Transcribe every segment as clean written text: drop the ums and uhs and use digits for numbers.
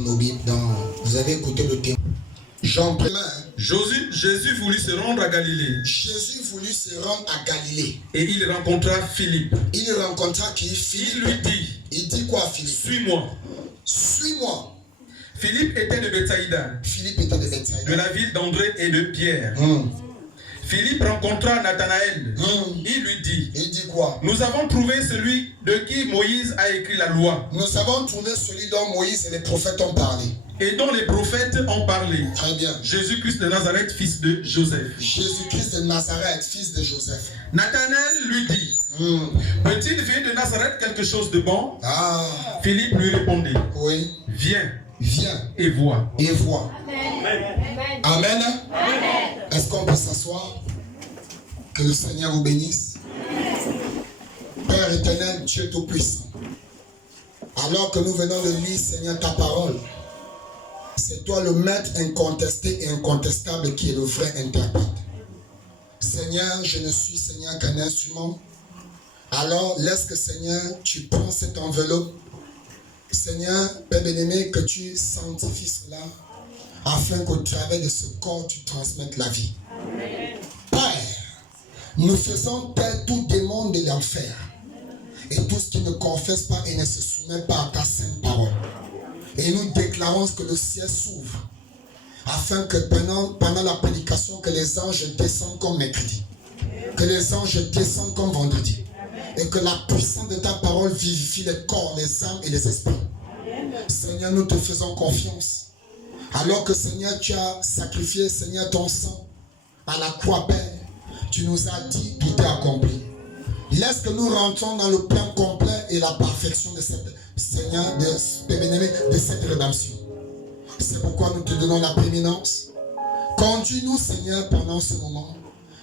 nos Bibles. Vous avez écouté le thème. Jean 1. Jésus voulut se rendre à Galilée. Jésus voulut se rendre à Galilée. Et il rencontra Philippe. Il rencontra qui? Philippe. Il lui dit. Il dit quoi, Philippe? Suis-moi. Suis-moi. Philippe était de Bethsaïda. Philippe était de Bethsaïda. De la ville d'André et de Pierre. Philippe rencontra Nathanaël. Il lui dit. Il dit quoi? Nous avons trouvé celui de qui Moïse a écrit la loi. Nous avons trouvé celui dont Moïse et les prophètes ont parlé. Et dont les prophètes ont parlé. Très bien. Jésus-Christ de Nazareth, fils de Joseph. Jésus-Christ de Nazareth, fils de Joseph. Nathanaël lui dit. Peut-il venir de Nazareth quelque chose de bon? Philippe lui répondit. Oui. Viens. Viens. Et vois. Et vois. Amen. Amen. Amen. Est-ce qu'on peut s'asseoir? Que le Seigneur vous bénisse. Père éternel, Dieu Tout-Puissant. Alors que nous venons de lire, Seigneur, ta parole, c'est toi le maître incontesté et incontestable qui est le vrai interprète. Seigneur, je ne suis, Seigneur, qu'un instrument. Alors, laisse que, Seigneur, tu prends cette enveloppe. Seigneur, Père bien-aimé, que tu sanctifies cela, afin qu'au travers de ce corps, tu transmettes la vie. Amen. Père, nous faisons taire tout démon de l'enfer et tout ce qui ne confesse pas et ne se soumet pas à ta sainte parole. Et nous déclarons que le ciel s'ouvre, afin que pendant la prédication, que les anges descendent comme mercredi, que les anges descendent comme vendredi, et que la puissance de ta parole vivifie les corps, les âmes et les esprits. Seigneur, nous te faisons confiance. Alors que, Seigneur, tu as sacrifié, Seigneur, ton sang à la croix, Père, tu nous as dit, tout est accompli. Laisse que nous rentrons dans le plan complet et la perfection de cette, Seigneur, de cette rédemption. C'est pourquoi nous te donnons la prééminence. Conduis-nous, Seigneur, pendant ce moment.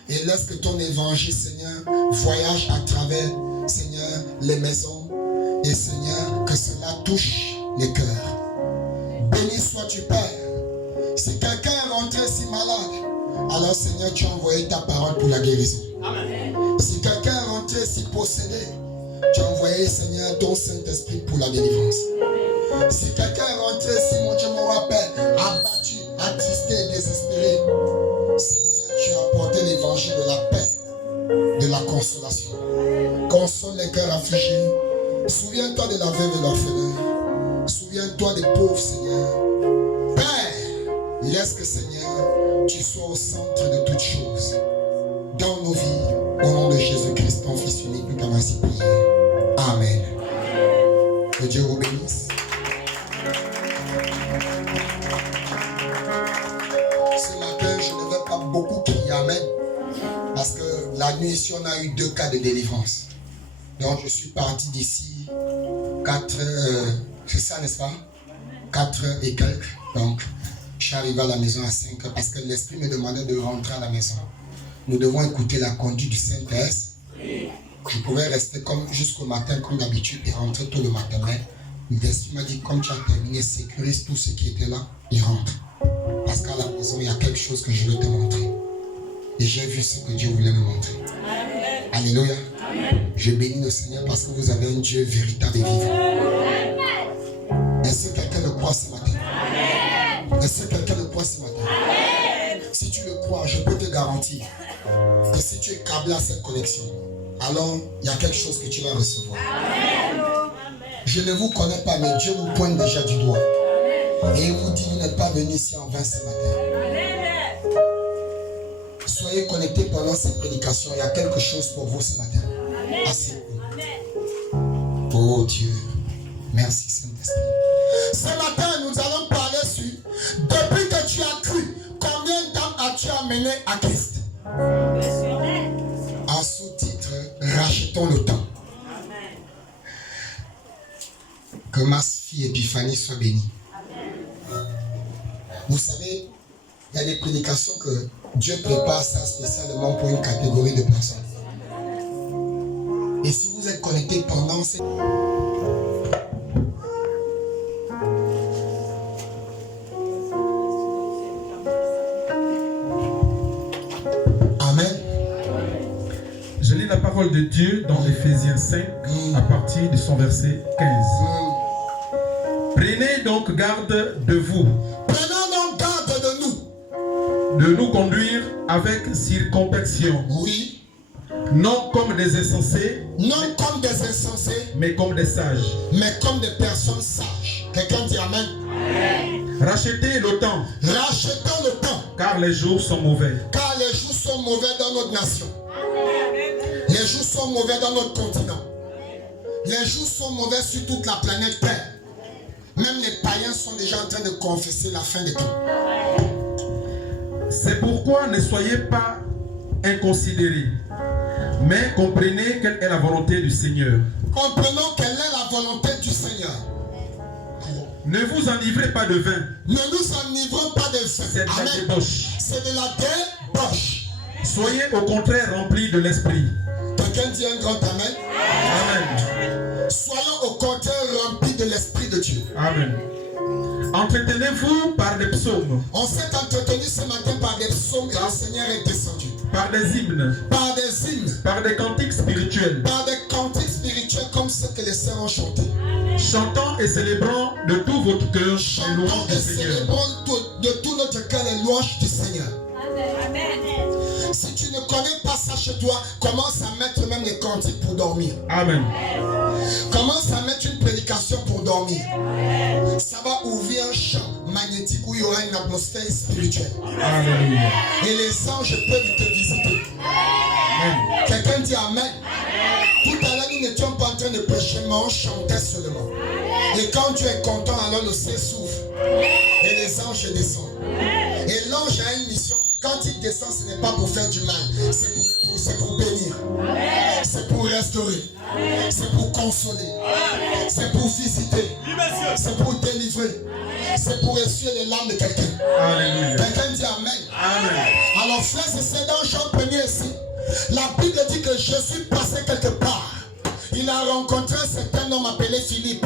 Et laisse que ton évangile, Seigneur, voyage à travers, Seigneur, les maisons. Et, Seigneur, que cela touche les cœurs. Béni sois-tu, Père. Si quelqu'un est rentré si malade, alors, Seigneur, tu as envoyé ta parole pour la guérison. Amen. Si quelqu'un est rentré si possédé, tu as envoyé, Seigneur, ton Saint-Esprit pour la délivrance. Si quelqu'un est rentré si, mon Dieu, mon Père, abattu, attristé et désespéré, Seigneur, tu as apporté l'évangile de la paix, de la consolation. Console les cœurs affligés. Souviens-toi de la veuve et l'orphelin. Souviens-toi des pauvres, Seigneur. Père, laisse que, Seigneur, tu sois au centre de toutes choses. Dans nos vies, au nom de Jésus-Christ, ton Fils unique, nous t'avons ainsi prié. Amen. Que Dieu vous bénisse. Ce matin, je ne vais pas beaucoup crier Amen. Parce que la nuit ici, on a eu 2 cas de délivrance. Donc, je suis parti d'ici 4 heures. C'est ça, n'est-ce pas? 4 heures et quelques. Donc, je suis arrivé à la maison à 5 heures parce que l'Esprit me demandait de rentrer à la maison. Nous devons écouter la conduite du Saint-Esprit. Je pouvais rester jusqu'au matin comme d'habitude et rentrer tôt le matin. Mais l'Esprit m'a dit, comme tu as terminé, sécurise tout ce qui était là et rentre. Parce qu'à la maison, il y a quelque chose que je veux te montrer. Et j'ai vu ce que Dieu voulait me montrer. Amen. Alléluia. Amen. Je bénis le Seigneur parce que vous avez un Dieu véritable et vivant. Est-ce que quelqu'un le croit ce matin? Amen. Est-ce que quelqu'un le croit ce matin? Amen. Si tu le crois, je peux te garantir que si tu es câblé à cette connexion, alors il y a quelque chose que tu vas recevoir. Amen. Je ne vous connais pas, mais Dieu vous pointe déjà du doigt. Et il vous dit, vous n'êtes pas venu ici en vain ce matin. Amen. Soyez connectés pendant cette prédication. Il y a quelque chose pour vous ce matin. Asseyez-vous. Oh Dieu. Merci Saint-Esprit. Ce matin, nous allons parler sur depuis que tu as cru, combien d'âmes as-tu amené à Christ? En sous-titre, rachetons le temps. Amen. Que ma fille Épiphanie soit bénie. Vous savez, il y a des prédications que Dieu prépare ça spécialement pour une catégorie de personnes. Et si vous êtes connecté pendant ces... Amen. Je lis la parole de Dieu dans Éphésiens 5 à partir de son verset 15. Prenez donc garde de vous. Prenons donc garde de nous conduire avec circonspection. Oui. Non comme des insensés. Non comme des insensés. Mais comme des sages. Mais comme des personnes sages. Quelqu'un dit Amen. Rachetez le temps. Rachetons le temps. Car les jours sont mauvais. Car les jours sont mauvais dans notre nation. Les jours sont mauvais dans notre continent. Les jours sont mauvais sur toute la planète Terre. Même les païens sont déjà en train de confesser la fin de tout. C'est pourquoi ne soyez pas inconsidérés, mais comprenez quelle est la volonté du Seigneur. Comprenons quelle est la volonté du Seigneur. Ne vous enivrez pas de vin. Ne nous enivrons pas de vin. C'est de la débauche. C'est de la débauche. Soyez au contraire remplis de l'esprit. Quelqu'un dit un grand Amen. Amen. Soyons au contraire remplis de l'Esprit de Dieu. Amen. Entretenez-vous par des psaumes. On s'est entretenu ce matin par des psaumes et le Seigneur est descendu. Par des hymnes. Par des hymnes. Par des cantiques spirituels. Par des cantiques spirituels comme ceux que les sœurs ont chantés. Chantant et célébrant de tout votre cœur les louanges du Seigneur. Célébrons de tout notre cœur les louanges du Seigneur. Amen. Si tu ne connais pas ça chez toi, commence à mettre même les cantiques pour dormir. Amen. Commence à mettre une prédication pour dormir. Ça va ouvrir un champ magnétique où il y aura une atmosphère spirituelle. Alléluia. Et les anges peuvent te visiter. Amen. Quelqu'un dit Amen. Tout à l'heure, nous n'étions pas en train de prêcher, mais on chantait seulement. Et quand Dieu est content, alors le ciel s'ouvre. Et les anges descendent. Et l'ange a une mission. Quand il descend, ce n'est pas pour faire du mal. C'est pour bénir. C'est pour restaurer. C'est pour consoler. C'est pour visiter. C'est pour délivrer. C'est pour essuyer les larmes de quelqu'un. Alléluia. Quelqu'un dit Amen. Amen. Alors frère, c'est dans Jean 1er ici. La Bible dit que Jésus passait quelque part. Il a rencontré un certain homme appelé Philippe.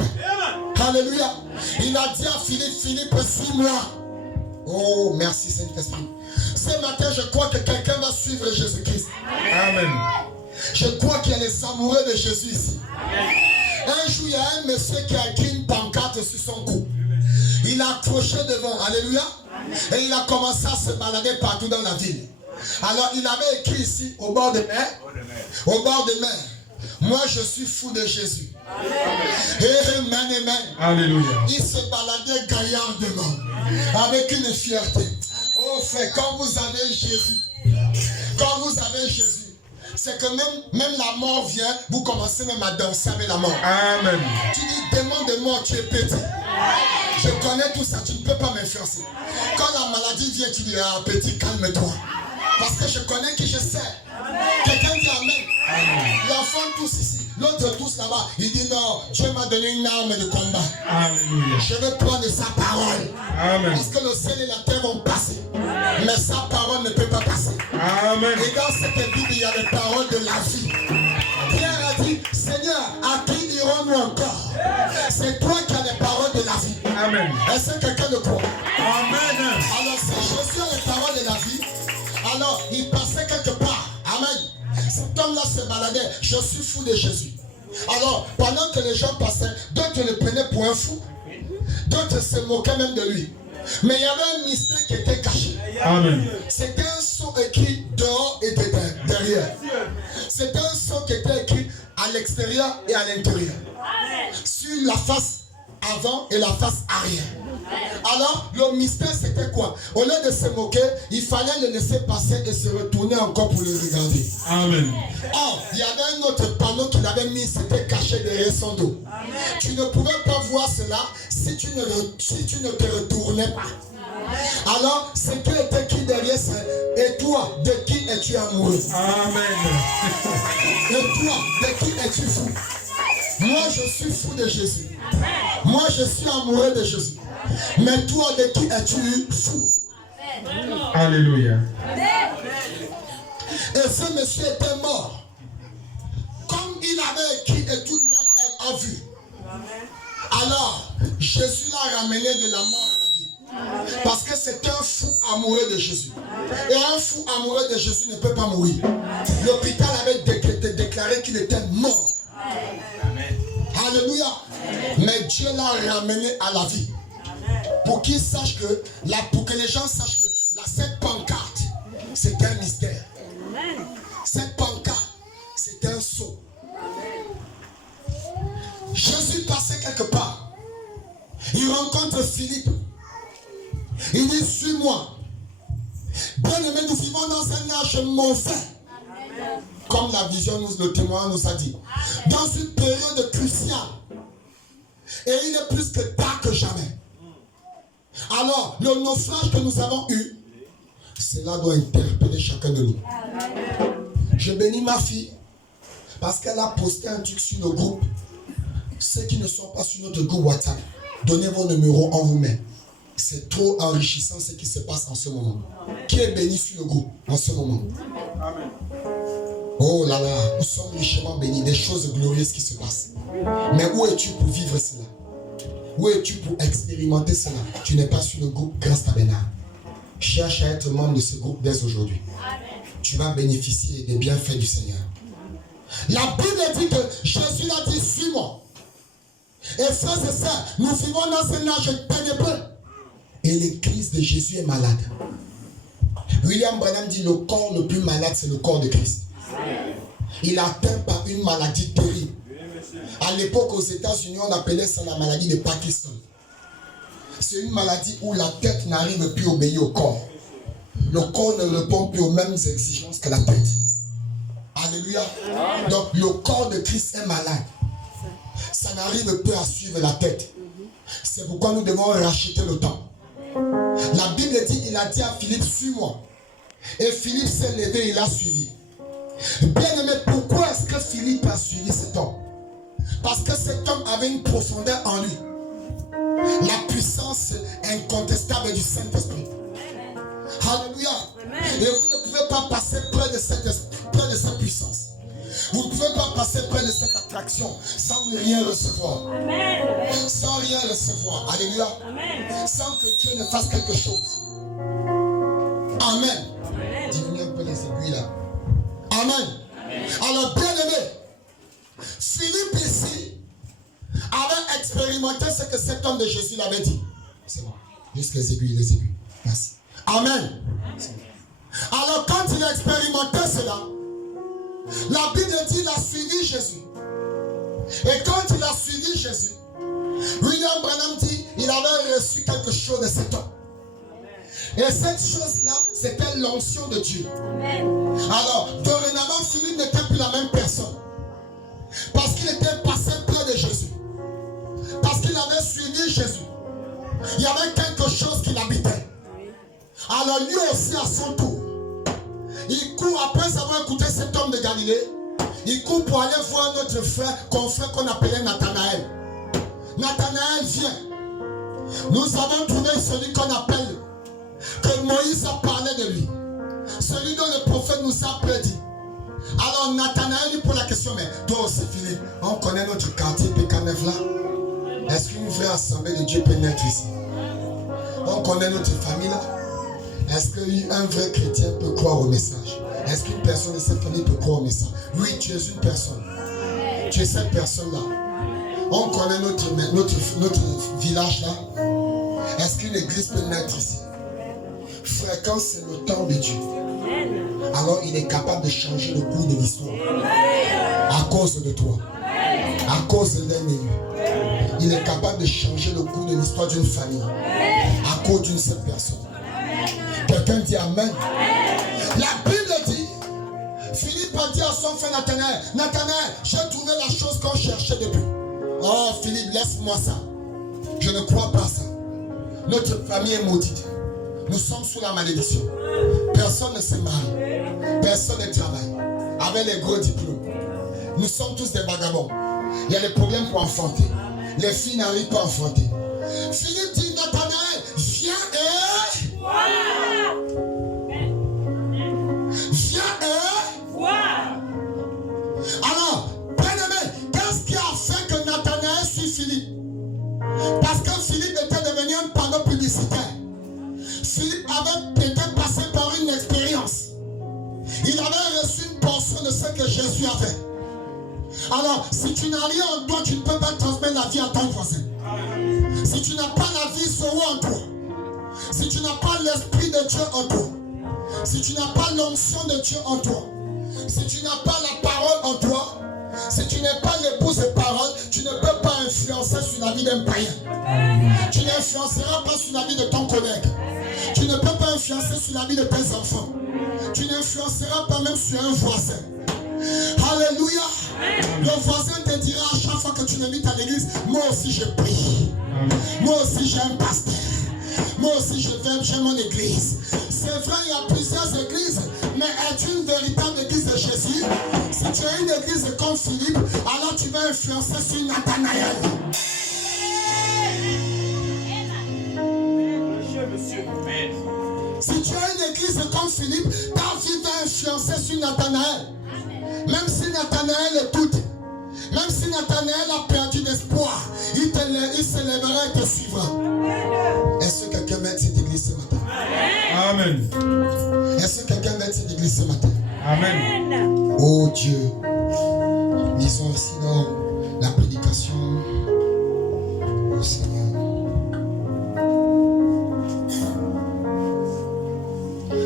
Alléluia. Il a dit à Philippe, Philippe, suis-moi. Oh, merci Saint-Esprit. Ce matin, je crois que quelqu'un va suivre Jésus-Christ. Amen. Je crois qu'il y a les amoureux de Jésus ici. Un jour, il y a un monsieur qui a écrit une pancarte sur son cou. Il a accroché devant. Alléluia. Et il a commencé à se balader partout dans la ville. Alors, il avait écrit ici, au bord de mer. Au bord de mer. Moi, je suis fou de Jésus. Amen, amen. Alléluia. Il se baladait gaillardement, avec une fierté. Oh frère, quand vous avez Jésus, c'est que même la mort vient, vous commencez même à danser avec la mort. Amen. Tu dis, demande de mort, tu es petit. Je connais tout ça, tu ne peux pas m'influencer. Quand la maladie vient, tu dis, ah petit, calme-toi. Parce que je connais qui je sais. Quelqu'un dit Amen. L'enfant tous ici, l'autre tous là-bas. Il dit non, Dieu m'a donné une arme de combat. Alléluia. Je veux prendre sa parole. Amen. Parce que le ciel et la terre vont passer. Mais sa parole ne peut pas passer. Amen. Et dans cette Bible, il y a les paroles de la vie. Pierre a dit, Seigneur, à qui irons-nous encore? C'est toi qui as les paroles de la vie. Amen. Est-ce que quelqu'un le croit? Amen. Alors si Jésus a les paroles de la vie, alors il passait quelque part. Amen. Cet homme-là se baladait. Je suis fou de Jésus. Alors, pendant que les gens passaient, d'autres le prenaient pour un fou. D'autres se moquaient même de lui. Mais il y avait un mystère qui était caché. Amen. C'était un son écrit dehors et derrière. C'était un son qui était écrit à l'extérieur et à l'intérieur. Sur la face avant et la face arrière. Alors, le mystère c'était quoi? Au lieu de se moquer, il fallait le laisser passer et se retourner encore pour le regarder. Amen. Or, il y avait un autre panneau qu'il avait mis, c'était caché derrière son dos. Tu ne pouvais pas voir cela si tu ne te retournais pas. Alors, ce qui était écrit derrière, c'est et toi, de qui es-tu amoureux? Amen. Et toi, de qui es-tu fou? Moi, je suis fou de Jésus. Moi, je suis amoureux de Jésus. Mais toi, de qui es-tu fou? Alléluia. Et ce monsieur était mort. Comme il avait écrit et tout le monde a vu. Alors, Jésus l'a ramené de la mort à la vie. Parce que c'est un fou amoureux de Jésus. Et un fou amoureux de Jésus ne peut pas mourir. L'hôpital avait déclaré qu'il était mort. Alléluia. Mais Dieu l'a ramené à la vie. pour qu'ils sachent que, pour que les gens sachent que cette pancarte, c'est un mystère. Cette pancarte, c'est un sceau. Jésus passait quelque part. Il rencontre Philippe. Il dit, suis-moi. Bien-aimé, nous vivons dans un âge mauvais. Comme la vision, le témoin nous a dit. Dans une période cruciale. Et il est plus que tard que jamais. Alors, le naufrage que nous avons eu, cela doit interpeller chacun de nous. Je bénis ma fille parce qu'elle a posté un truc sur le groupe. Ceux qui ne sont pas sur notre groupe WhatsApp, donnez vos numéros, on vous met. C'est trop enrichissant ce qui se passe en ce moment. Qui est béni sur le groupe en ce moment? Amen. Oh là là, nous sommes richement bénis, des choses glorieuses qui se passent. Mais où es-tu pour vivre cela? Où es-tu pour expérimenter cela? Tu n'es pas sur le groupe Grâce Tabernacle. Cherche à être membre de ce groupe dès aujourd'hui. Tu vas bénéficier des bienfaits du Seigneur. La Bible dit que Jésus l'a dit, suis-moi. Et frères et sœurs, nous vivons dans un âge ténébreux. Et l'église de Jésus est malade. William Branham dit, le corps le plus malade, c'est le corps de Christ. Il est atteint par une maladie terrible. À l'époque, aux États-Unis, on appelait ça la maladie de Parkinson. C'est une maladie où la tête n'arrive plus à obéir au corps. Le corps ne répond plus aux mêmes exigences que la tête. Alléluia. Donc, le corps de Christ est malade. Ça n'arrive plus à suivre la tête. C'est pourquoi nous devons racheter le temps. La Bible dit, il a dit à Philippe, suis-moi. Et Philippe s'est levé, il a suivi. Bien aimé, pourquoi est-ce que Philippe a suivi cet homme? Parce que cet homme avait une profondeur en lui. La puissance incontestable du Saint-Esprit. Alléluia. Et vous ne pouvez pas passer près de cette puissance. Vous ne pouvez pas passer près de cette attraction sans rien recevoir. Amen. Sans rien recevoir. Alléluia. Amen. Sans que Dieu ne fasse quelque chose. Amen. Diminuez un peu les aiguilles là. Amen. Amen. Alors bien aimé, Philippe ici avait expérimenté ce que cet homme de Jésus l'avait dit. C'est bon. Juste les aiguilles, les aiguilles. Merci. Amen. Alors quand il a expérimenté cela, la Bible dit qu'il a suivi Jésus. Et quand il a suivi Jésus, William Branham dit il avait reçu quelque chose de cet homme. Et cette chose-là, c'était l'onction de Dieu. Alors, dorénavant, Philippe n'était plus la même personne. Parce qu'il était passé près de Jésus. Parce qu'il avait suivi Jésus. Il y avait quelque chose qui l'habitait. Alors lui aussi à son tour, il court après avoir écouté cet homme de Galilée. Il court pour aller voir notre frère, confrère qu'on appelait Nathanaël. Nathanaël vient. Nous avons trouvé celui qu'on appelle, que Moïse a parlé de lui. Celui dont le prophète nous a prédit. Alors Nathanaël lui pose la question, mais toi aussi Philippe, on connaît notre quartier Pécanef là. Est-ce qu'une vraie assemblée de Dieu peut naître ici? On connaît notre famille là. Est-ce qu'un vrai chrétien peut croire au message? Est-ce qu'une personne de cette famille peut croire au message? Oui, tu es une personne. Tu es cette personne-là. On connaît notre village là. Est-ce qu'une église peut naître ici? Fréquence, c'est le temps de Dieu. Alors il est capable de changer le cours de l'histoire. À cause de toi. À cause d'un élu. Il est capable de changer le cours de l'histoire d'une famille. À cause d'une seule personne. Quelqu'un dit Amen. La Bible dit, Philippe a dit à son frère Nathanaël, Nathanaël, j'ai trouvé la chose qu'on cherchait depuis. Oh Philippe, laisse-moi ça. Je ne crois pas ça. Notre famille est maudite. Nous sommes sous la malédiction. Personne ne se marie. Personne ne travaille. Avec les gros diplômes. Nous sommes tous des vagabonds. Il y a des problèmes pour enfanter. Les filles n'arrivent pas à enfanter. Philippe dit, Nathanaël, viens et... Viens et... Alors, bien-aimé, qu'est-ce qui a fait que Nathanaël suit Philippe? Parce que Philippe était devenu un panneau publicitaire. Philippe avait été passé par une expérience. Il avait reçu une portion de ce que Jésus avait. Alors, si tu n'as rien en toi, tu ne peux pas transmettre la vie à ton voisin. Si tu n'as pas la vie Zoé en toi, si tu n'as pas l'esprit de Dieu en toi, si tu n'as pas l'onction de Dieu en toi, si tu n'as pas la parole en toi, si tu n'es pas l'épouse de parole, tu ne peux pas influencer sur la vie d'un païen. Tu n'influenceras pas sur la vie de ton collègue. Tu ne peux pas influencer sur la vie de tes enfants. Tu n'influenceras pas même sur un voisin. Alléluia. Le voisin te dira à chaque fois que tu l'invites à l'église, moi aussi je prie. Moi aussi j'ai un pasteur. Moi aussi j'ai mon église. C'est vrai, il y a plusieurs églises, mais es-tu une véritable église de Jésus? Si tu as une église comme Philippe, alors tu vas influencer sur Nathanaël. Si tu as une église comme Philippe, ta vie va influencer sur Nathanaël. Même si Nathanaël est tout, même si Nathanaël a perdu d'espoir, il se lèvera et te suivra. Est-ce que quelqu'un va être cette église ce matin? Amen. Est-ce que quelqu'un va être cette église ce matin? Amen. Oh Dieu, lisons aussi dans la prédication au Seigneur.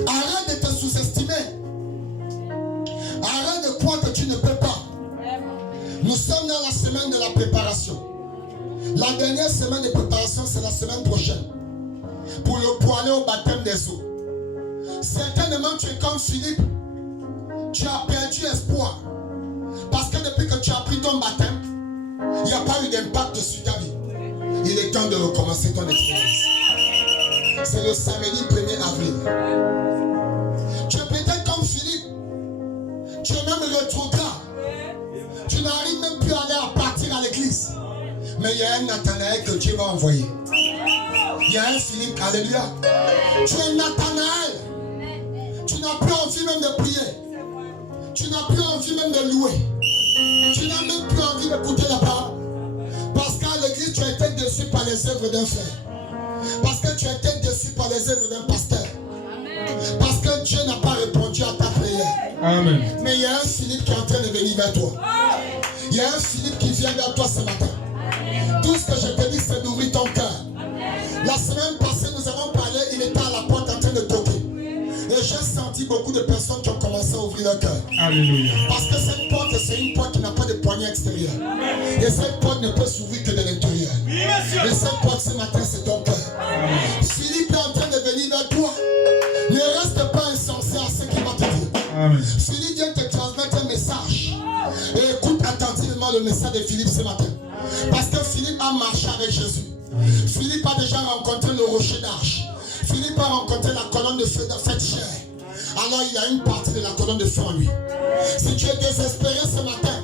Arrête de te sous-estimer. Arrête de croire que tu ne peux pas. Nous sommes dans la semaine de la préparation. La dernière semaine de préparation, c'est la semaine prochaine. Pour aller au baptême des eaux. Certainement, tu es comme Philippe. Tu as perdu espoir. Parce que depuis que tu as pris ton baptême, il n'y a pas eu d'impact sur ta vie. Il est temps de recommencer ton expérience. C'est le samedi 1er avril. Tu es peut-être comme Philippe. Tu es même rétrograde. Tu n'arrives même plus à aller à partir à l'église. Mais il y a un Nathanaël que Dieu va envoyer. Il y a un Philippe, alléluia. Tu es Nathanaël. Tu n'as plus envie même de prier. Tu n'as plus envie même de louer. Tu n'as même plus envie d'écouter la parole. Parce qu'à l'église, tu as été déçu par les œuvres d'un frère. Parce que tu as été déçu par les œuvres d'un pasteur. Parce que Dieu n'a pas répondu à ta prière. Amen. Mais il y a un Philippe qui est en train de venir vers toi. Il y a un Philippe qui vient vers toi ce matin. Tout ce que je te dis, c'est d'ouvrir ton cœur. La semaine passée, nous avons parlé, il était à la porte en train de toquer. Et j'ai senti beaucoup de personnes qui ont commencé à ouvrir leur cœur. Alléluia. Parce que cette porte, c'est une porte qui n'a pas de poignée extérieure. Et cette porte ne peut s'ouvrir que de l'intérieur. Et cette porte ce matin, c'est ton cœur. Philippe est en train de venir vers toi. Ne reste pas insensé à ce qu'il va te dire. Amen. Philippe vient te transmettre un message. Et écoute attentivement le message de Philippe ce matin. Parce que Philippe a marché avec Jésus. Philippe a déjà rencontré le rocher d'Arche. Philippe a rencontré la colonne de feu de fête chair. Alors il y a une partie de la colonne de feu en lui. Si tu es désespéré ce matin,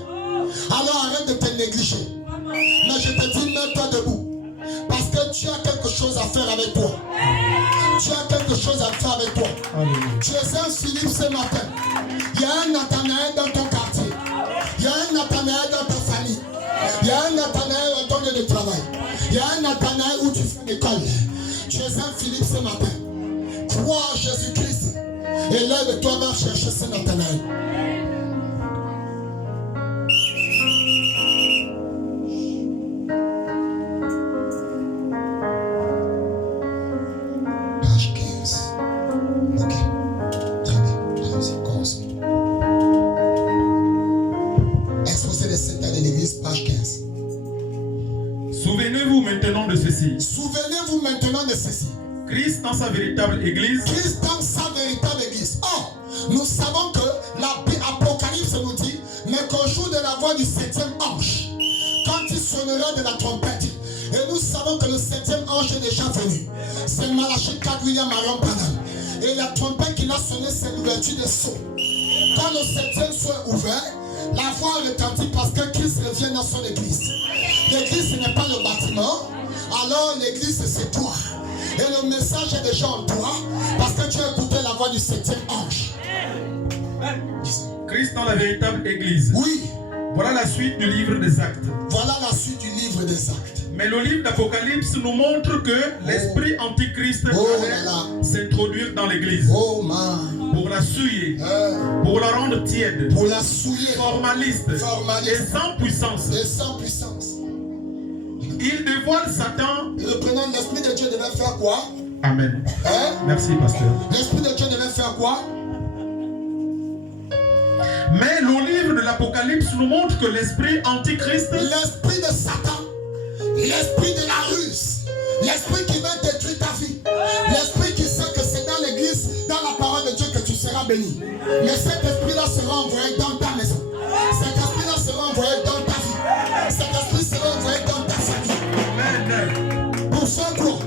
alors arrête de te négliger. Mais je te dis, mets-toi debout. Parce que tu as quelque chose à faire avec toi. Tu as quelque chose à faire avec toi. Alléluia. Tu es un Philippe ce matin. Il y a un Nathanaël dans ton quartier. Il y a un Nathanaël dans ta famille. Il y a un Nathanaël dans ton lieu de travail. Il y a un Nathanaël où tu fais l'école. Tu es un Philippe ce matin. Crois en Jésus-Christ. Et lève-toi, va chercher ce Nathanaël. Page 15. Ok. Très bien. Allons-y, commençons. Exposé des 7 ans de l'église, page 15. Souvenez-vous maintenant de ceci. Souvenez-vous maintenant de ceci. Christ dans sa véritable église. Christ dans sa véritable église. Or, nous savons que l'Apocalypse nous dit, mais qu'au jour de la voix du 7e ange, quand il sonnera de la trompette, et nous savons que le 7e ange est déjà venu. C'est Malachie 4, William Marion Branham. Et la trompette qu'il a sonné, c'est l'ouverture des sceaux. Quand le 7e sceau est ouvert, la voix retentit parce que Christ revient dans son église. L'église, ce n'est pas le bâtiment. Alors l'église, c'est toi. Et le message est déjà en toi parce que tu as écouté la voix du 7e ange. Christ dans la véritable église. Oui. Voilà la suite du livre des Actes. Voilà la suite du livre des Actes. Mais le livre d'Apocalypse nous montre que l'esprit antichrist allait s'introduire dans l'église. Oh man. Pour la souiller. Pour la rendre tiède. Pour la souiller. Formaliste. Et sans puissance. Et sans puissance. Il dévoile Satan. Reprenons, l'Esprit de Dieu devait faire quoi? Amen. Hein? Merci, pasteur. L'Esprit de Dieu devait faire quoi? Mais le livre de l'Apocalypse nous montre que l'esprit antichrist, L'esprit de Satan, l'esprit de la ruse, l'esprit qui veut détruire ta vie, l'esprit qui sait que c'est dans l'église, dans la parole de Dieu que tu seras béni. Mais cet esprit-là sera envoyé dans ta maison. Cet esprit-là sera envoyé dans ta vie. Cet esprit sera envoyé dans ta famille. Pour faire quoi?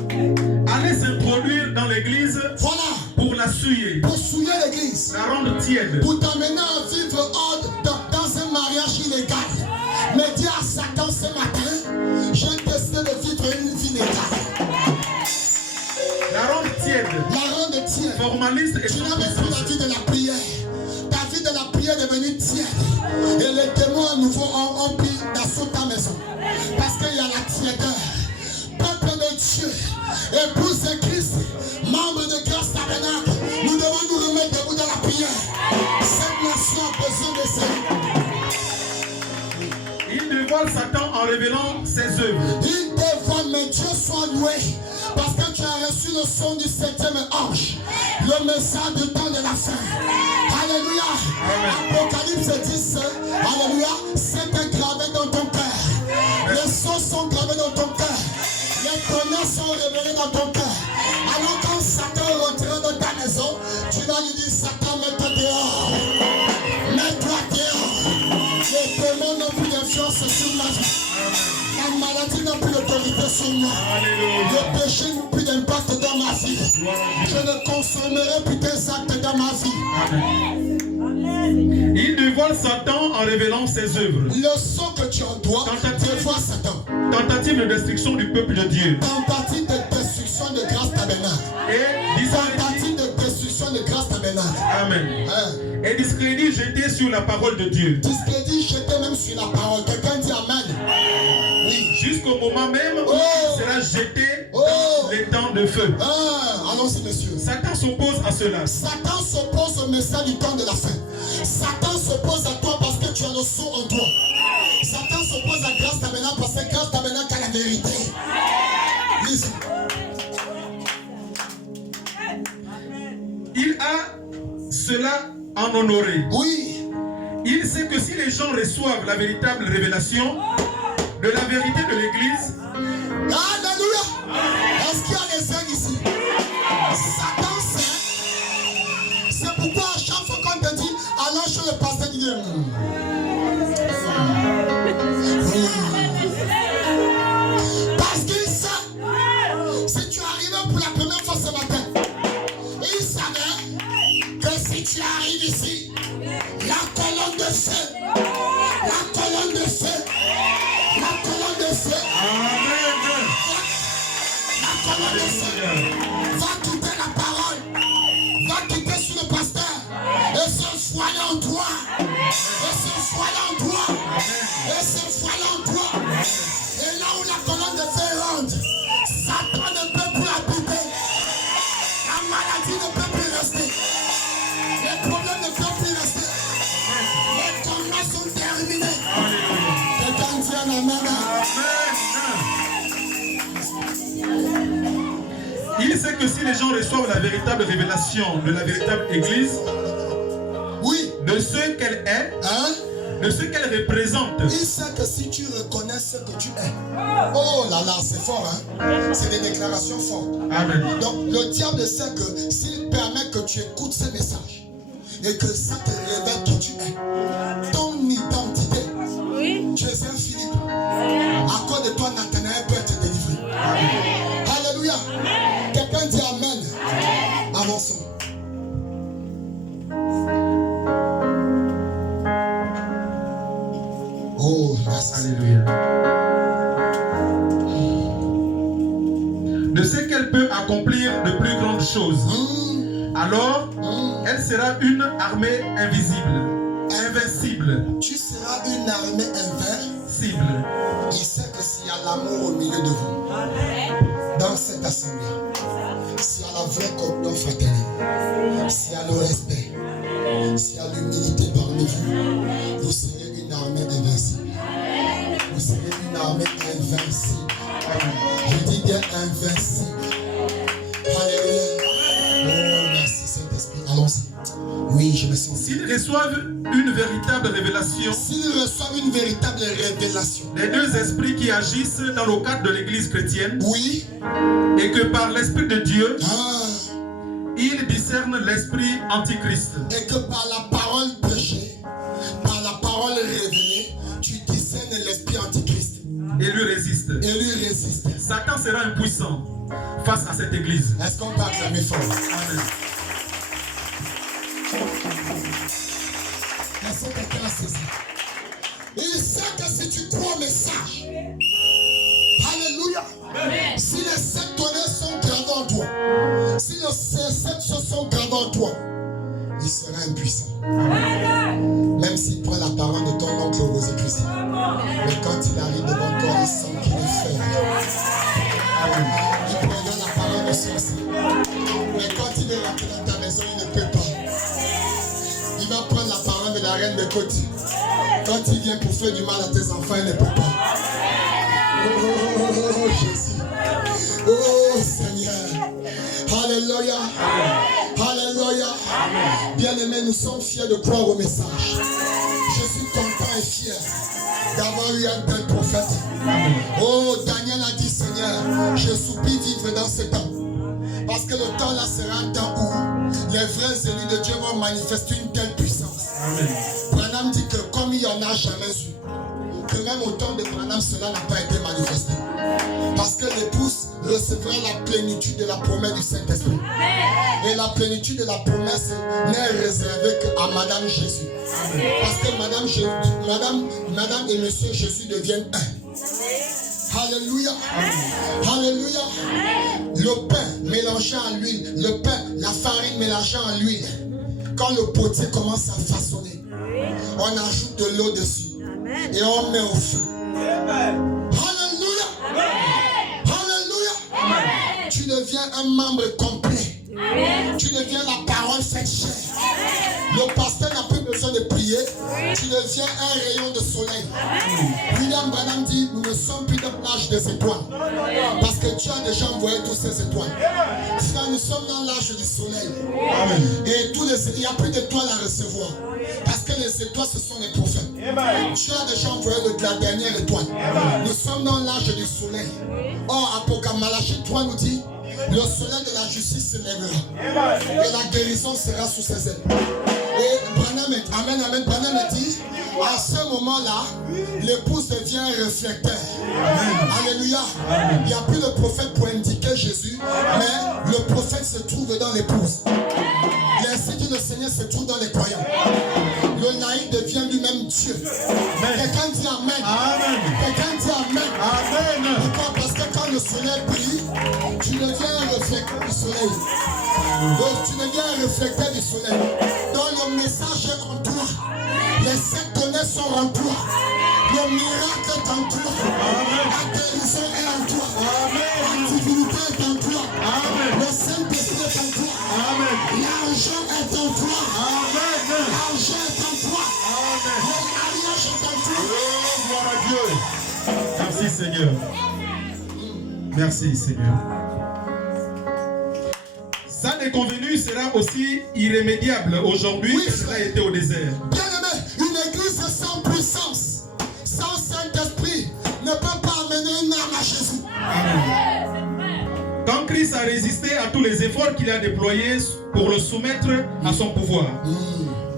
allait s'introduire dans l'église Voilà. pour la souiller, Pour souiller l'église. la rendre tiède. Pour t'amener à vivre dans un mariage illégal. Mais dis à Satan ce matin, j'ai décidé de vivre une vie légale. La rendre tiède, La rendre tiède. formaliste et Tu sans n'as même plus la puissance. vie de la prière. Ta vie de la prière est devenue tiède. Et les démons à nouveau ont pris d'assaut ta maison. Parce qu'il y a la tièdeur. Peuple de Dieu, épouse de Christ, membre de Grâce Tabernacle, nous devons nous remettre debout dans la prière. Cette nation a besoin de ça. Il dévoile Satan en révélant ses œuvres. Il dévoile, mais Dieu soit loué. Parce que tu as reçu le son du 7e ange. Le message du temps de la fin. Alléluia. Apocalypse 10. Alléluia. C'est gravé dans ton cœur. Les sons sont gravés dans ton cœur. Les tonnerres sont révélés dans ton cœur. Alors quand Satan rentrera dans ta maison, tu vas lui dire, Satan, mets-toi dehors. Mets-toi dehors. Les démons n'ont plus d'influence sur ma vie. La maladie n'a plus d'autorité sur moi. Le péché n'a plus d'impact dans ma vie. Je ne consommerai plus tes actes dans ma vie. Il dévoile Satan en révélant ses œuvres. Le son que tu en dois, dévoile Satan. Tentative de destruction du peuple de Dieu. Tentative de destruction de Grâce Tabernacle. Et discrédit. Tentative de destruction de Grâce Tabernacle. Amen. Hein? Et discrédit jeté sur la parole de Dieu. Discrédit jeté même sur la parole. Quelqu'un dit Amen. Oui. Jusqu'au moment même où il sera jeté dans les temps de feu. Ah, allons-y, monsieur. Satan s'oppose à cela. Satan s'oppose au message du temps de la fin. Satan s'oppose à toi parce que tu as le son en toi. Satan s'oppose à Grâce Tabernacle parce que Grâce Tabernacle a la vérité. Lise. Il a cela en honoré. Oui. Il sait que si les gens reçoivent la véritable révélation de la vérité de l'Église, Alléluia. Est-ce qu'il y a des saints ici? Satan sait. C'est pourquoi à chaque fois qu'on te dit, allons chez le pasteur, tu dis, parce qu'il sait, si tu arrives pour la première fois ce matin, il savait que si tu arrives ici, la colonne de feu, la colonne de feu, la colonne de feu, la colonne de feu va quitter la parole, va quitter sur le pasteur et se foyer en toi, et se foyer en toi, et se foyer en toi. Et là où la colonne de feu rentre, Satan ne peut plus habiter, la maladie ne peut plus rester, les problèmes ne peuvent plus rester, les combats sont terminés. Quelqu'un dit un amen. il sait que si les gens reçoivent la véritable révélation de la véritable Église, Oui, de ce qu'elle est, hein? de ce qu'elle représente, Il sait que si tu reconnais ce que tu es. Oh là là, c'est fort, hein? C'est des déclarations fortes. Amen. Donc le diable sait que s'il permet que tu écoutes ce message et que ça te révèle qui tu es, ton identité, tu es un Philippe. À cause de toi, Nathanaël peut être délivré. Alléluia. Quelqu'un dit Amen. Avançons. Oh, merci. Alléluia. De ce qu'elle peut accomplir de plus grandes choses. Alors, elle sera une armée invisible, invincible, Tu seras une armée invincible. cible. Il sait que s'il y a l'amour au milieu de vous, dans cette assemblée, s'il y a la vraie communion fraternelle, s'il y a le respect, s'il y a l'humilité parmi vous, vous serez une armée invincible. Vous serez une armée invincible. Je dis bien invincible. Alléluia. Oh, merci Saint-Esprit. Allons-y. Oui, je me sens. S'ils reçoivent une véritable révélation, S'ils reçoivent une véritable révélation, les deux esprits qui agissent dans le cadre de l'église chrétienne, oui, et que par l'Esprit de Dieu, ah, ils discernent l'esprit antichrist. et que par la parole prêchée, par la parole révélée, tu discernes l'esprit antichrist Et lui résistent. et lui résiste. Satan sera impuissant face à cette église. Est-ce qu'on peut acclamer fort? Amen. Est-ce que quelqu'un a saisi? Il sait que si tu crois au message, alléluia, si les 7 tonnerres sont gravés en toi, si les 7 choses sont gravées en toi, il sera impuissant. Même s'il prend la parole de ton oncle Rosé-Christ. Mais quand il arrive devant toi, il sent qu'il est faible. Il prend la parole de sorcier. Mais quand il est rentré dans ta maison, il ne peut pas. Il va prendre la parole de la reine de côte. Quand il vient pour faire du mal à tes enfants, il ne peut pas. Oh Jésus. Oh Seigneur. Alléluia. Alléluia. Bien-aimés, nous sommes fiers de croire au message. Je suis content et fier d'avoir eu un tel prophète. Oh, Daniel a dit, Seigneur, je soupire vivre dans ce temps. Parce que le temps là sera un temps où les vrais élus de Dieu vont manifester une telle puissance. Branham dit que comme il n'y en a jamais eu, que même au temps de Branham, cela n'a pas été manifesté. Parce que l'épouse recevra la plénitude de la promesse du Saint-Esprit. Et la plénitude de la promesse n'est réservée qu'à Madame Jésus. Parce que Madame et Monsieur Jésus deviennent un. Alléluia. Alléluia. Le pain mélangé à l'huile, le pain, la farine mélangée à l'huile. Quand le potier commence à façonner, on ajoute de l'eau dessus. Et on met au feu. Alléluia. Alléluia. Tu deviens un membre complet. Tu deviens la parole faite chair. Le pasteur n'a plus besoin de prier. Tu deviens un rayon de soleil. William Branham dit, nous ne sommes plus dans l'âge des étoiles. Parce que Dieu a déjà envoyé toutes ces étoiles. Frère, nous sommes dans l'âge du soleil. Et il n'y a plus d'étoiles à recevoir. Parce que les étoiles, ce sont les prophètes. Dieu a déjà envoyé la dernière étoile. Nous sommes dans l'âge du soleil. Or, Apocalypse Malachie 3 nous dit, le soleil de la justice se lèvera. Et la guérison sera sous ses ailes. Et Branham, amen, Branham dit, à ce moment-là, l'épouse devient un réflecteur. Alléluia. Il n'y a plus de prophète pour indiquer Jésus, mais le prophète se trouve dans l'épouse. L'institut du Seigneur se trouve dans les croyants. Le naïf devient lui-même Dieu. Quelqu'un dit Amen. Amen. Quelqu'un dit Amen. Amen. Pourquoi? Parce que quand le soleil brille, tu deviens un réflecteur du soleil. Donc tu deviens un réflecteur du soleil. Donc le message est en toi. Les 7 tonnerres sont en toi. Le miracle est en toi. La guérison est en toi. La divinité est en toi. Le Saint-Esprit est en toi. L'argent est en toi. L'argent est en toi. L'alliance est en toi. Oh, gloire à Dieu. Merci Seigneur. Merci Seigneur. Sa déconvenue sera aussi irrémédiable aujourd'hui que cela a été au désert. Bien-aimé, une église sans puissance, sans Saint-Esprit, ne peut pas amener une âme à Jésus. Amen. Quand Christ a résisté à tous les efforts qu'il a déployés pour le soumettre à son pouvoir.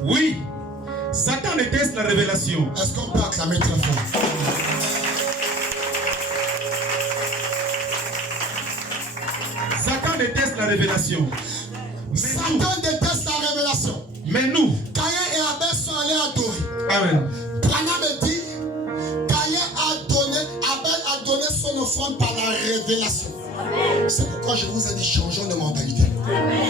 Oui, Satan déteste la révélation. Est-ce qu'on peut acclamer très fort? Satan déteste la révélation. Satan déteste la révélation. Mais nous, Caïn et Abel sont allés adorer. Amen. Branham dit, Abel a donné son offrande par la révélation. C'est pourquoi je vous ai dit, changeons de mentalité.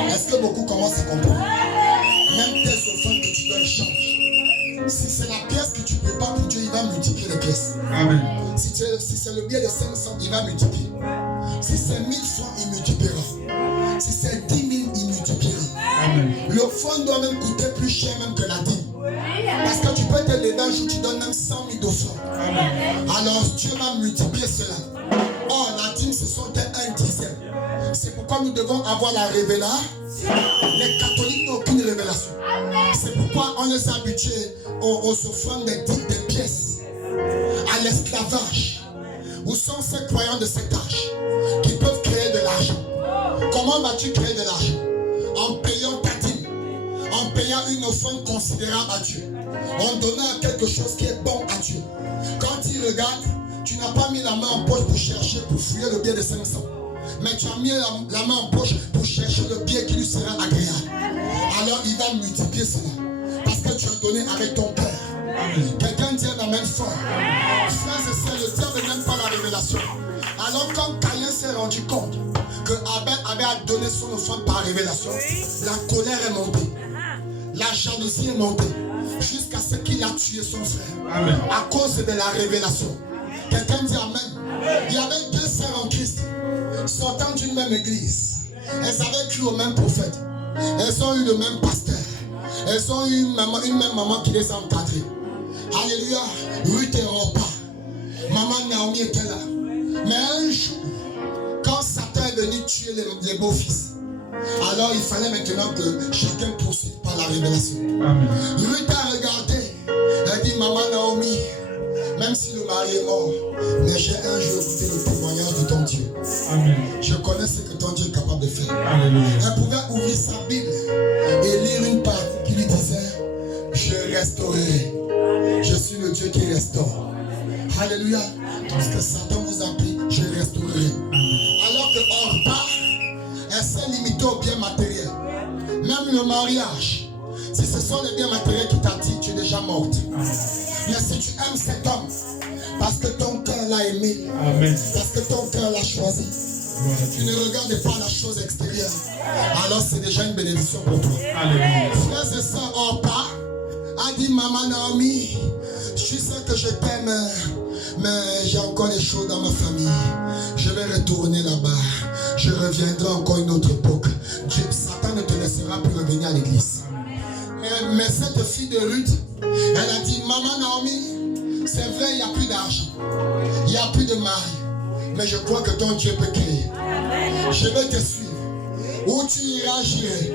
Est-ce que beaucoup commencent à comprendre? Même tes offrandes que tu donnes changent. Si c'est la pièce que tu ne peux pas pour Dieu, il va multiplier les pièces. Amen. Si c'est le billet de 500, il va multiplier. Si c'est 1000 francs, il multipliera. Si c'est 10 000, il multipliera. Amen. L'offrande doit même coûter plus cher même que la dîme. Parce que tu peux te lever un jour, tu donnes même 100 000 d'offrande. Alors Dieu va multiplier cela. Or, la devons avoir la révélation. Les catholiques n'ont aucune révélation. C'est pourquoi on les a habitués aux offrandes des pièces, à l'esclavage. Où sont ces croyants de cet âge qui peuvent créer de l'argent? Comment vas-tu créer de l'argent? En payant ta dîme, en payant une offrande considérable à Dieu, en donnant quelque chose qui est bon à Dieu. Quand il regarde, tu n'as pas mis la main en poche pour chercher, pour fouiller le bien de 500. Mais tu as mis la main en poche pour chercher le bien qui lui sera agréable. Alors il va multiplier cela. Parce que tu as donné avec ton Père. Quelqu'un dit un amen fort. Frères et sœurs, le diable n'aime pas la révélation. Alors quand Caïn s'est rendu compte que Abel avait donné son offrande par révélation, la colère est montée. La jalousie est montée. Jusqu'à ce qu'il a tué son frère. Amen. À cause de la révélation. Quelqu'un dit amen. Il y avait deux sœurs en Christ sortant d'une même église. Elles avaient cru au même prophète. Elles ont eu le même pasteur. Elles ont eu une même maman qui les a encadrées. Alléluia. Ruth et Orpa. Maman Naomi était là. Mais un jour, quand Satan est venu tuer les beaux-fils, alors il fallait maintenant que chacun poursuive par la révélation. Amen. Ruth a regardé. Elle dit, maman Naomi, même si le mari est mort, mais j'ai un jour écouté le témoignage de ton Dieu. Amen. Je connais ce que ton Dieu est capable de faire. Amen. Elle pouvait ouvrir sa Bible et lire une partie qui lui disait, je restaurerai. Je suis le Dieu qui restaure. Alléluia. Parce que Satan vous a pris, je restaurerai. Alors que Orpa, elle s'est limitée aux biens matériels. Même le mariage, si ce sont les biens matériels qui t'attirent, tu es déjà morte. Mais si tu aimes cet homme, parce que ton cœur l'a aimé, amen, parce que ton cœur l'a choisi, tu ne regardes pas la chose extérieure, alors c'est déjà une bénédiction pour toi. Alléluia. Frères et sœurs, Orpa a dit, maman Naomi, je suis sûr que je t'aime, mais j'ai encore des choses dans ma famille. Je vais retourner là-bas. Je reviendrai encore une autre époque. Satan ne te laissera plus revenir à l'église. Mais cette fille de Ruth, elle a dit, maman Naomi, c'est vrai, il n'y a plus d'argent. Il n'y a plus de mari. Mais je crois que ton Dieu peut créer. Je vais te suivre. Où tu iras, j'irai.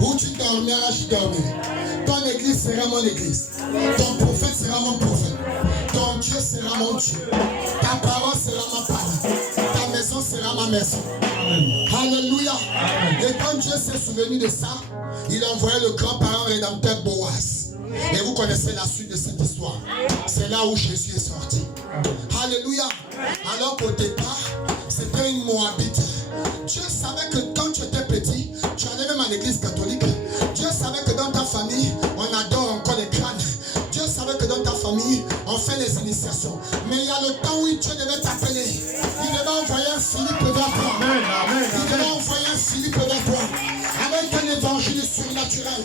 Où tu dormiras, je dormirai. Ton église sera mon église. Ton prophète sera mon prophète. Ton Dieu sera mon Dieu. Ta parole sera ma parole. Ta maison sera ma maison. Alléluia. Et quand Dieu s'est souvenu de ça, il a envoyé le grand-parent rédempteur Boaz. Et vous connaissez la suite de cette histoire. C'est là où Jésus est sorti. Alléluia. Alors qu'au départ, c'était une Moabite. Dieu savait que quand tu étais petit, tu allais même à l'église catholique. Dieu savait que dans ta famille, on adore encore les crânes. Dieu savait que dans ta famille, on fait les initiations. Mais il y a le temps où Dieu devait t'appeler. Il devait envoyer un Philippe vers toi. Il devait envoyer un Philippe vers toi. Avec un évangile surnaturel.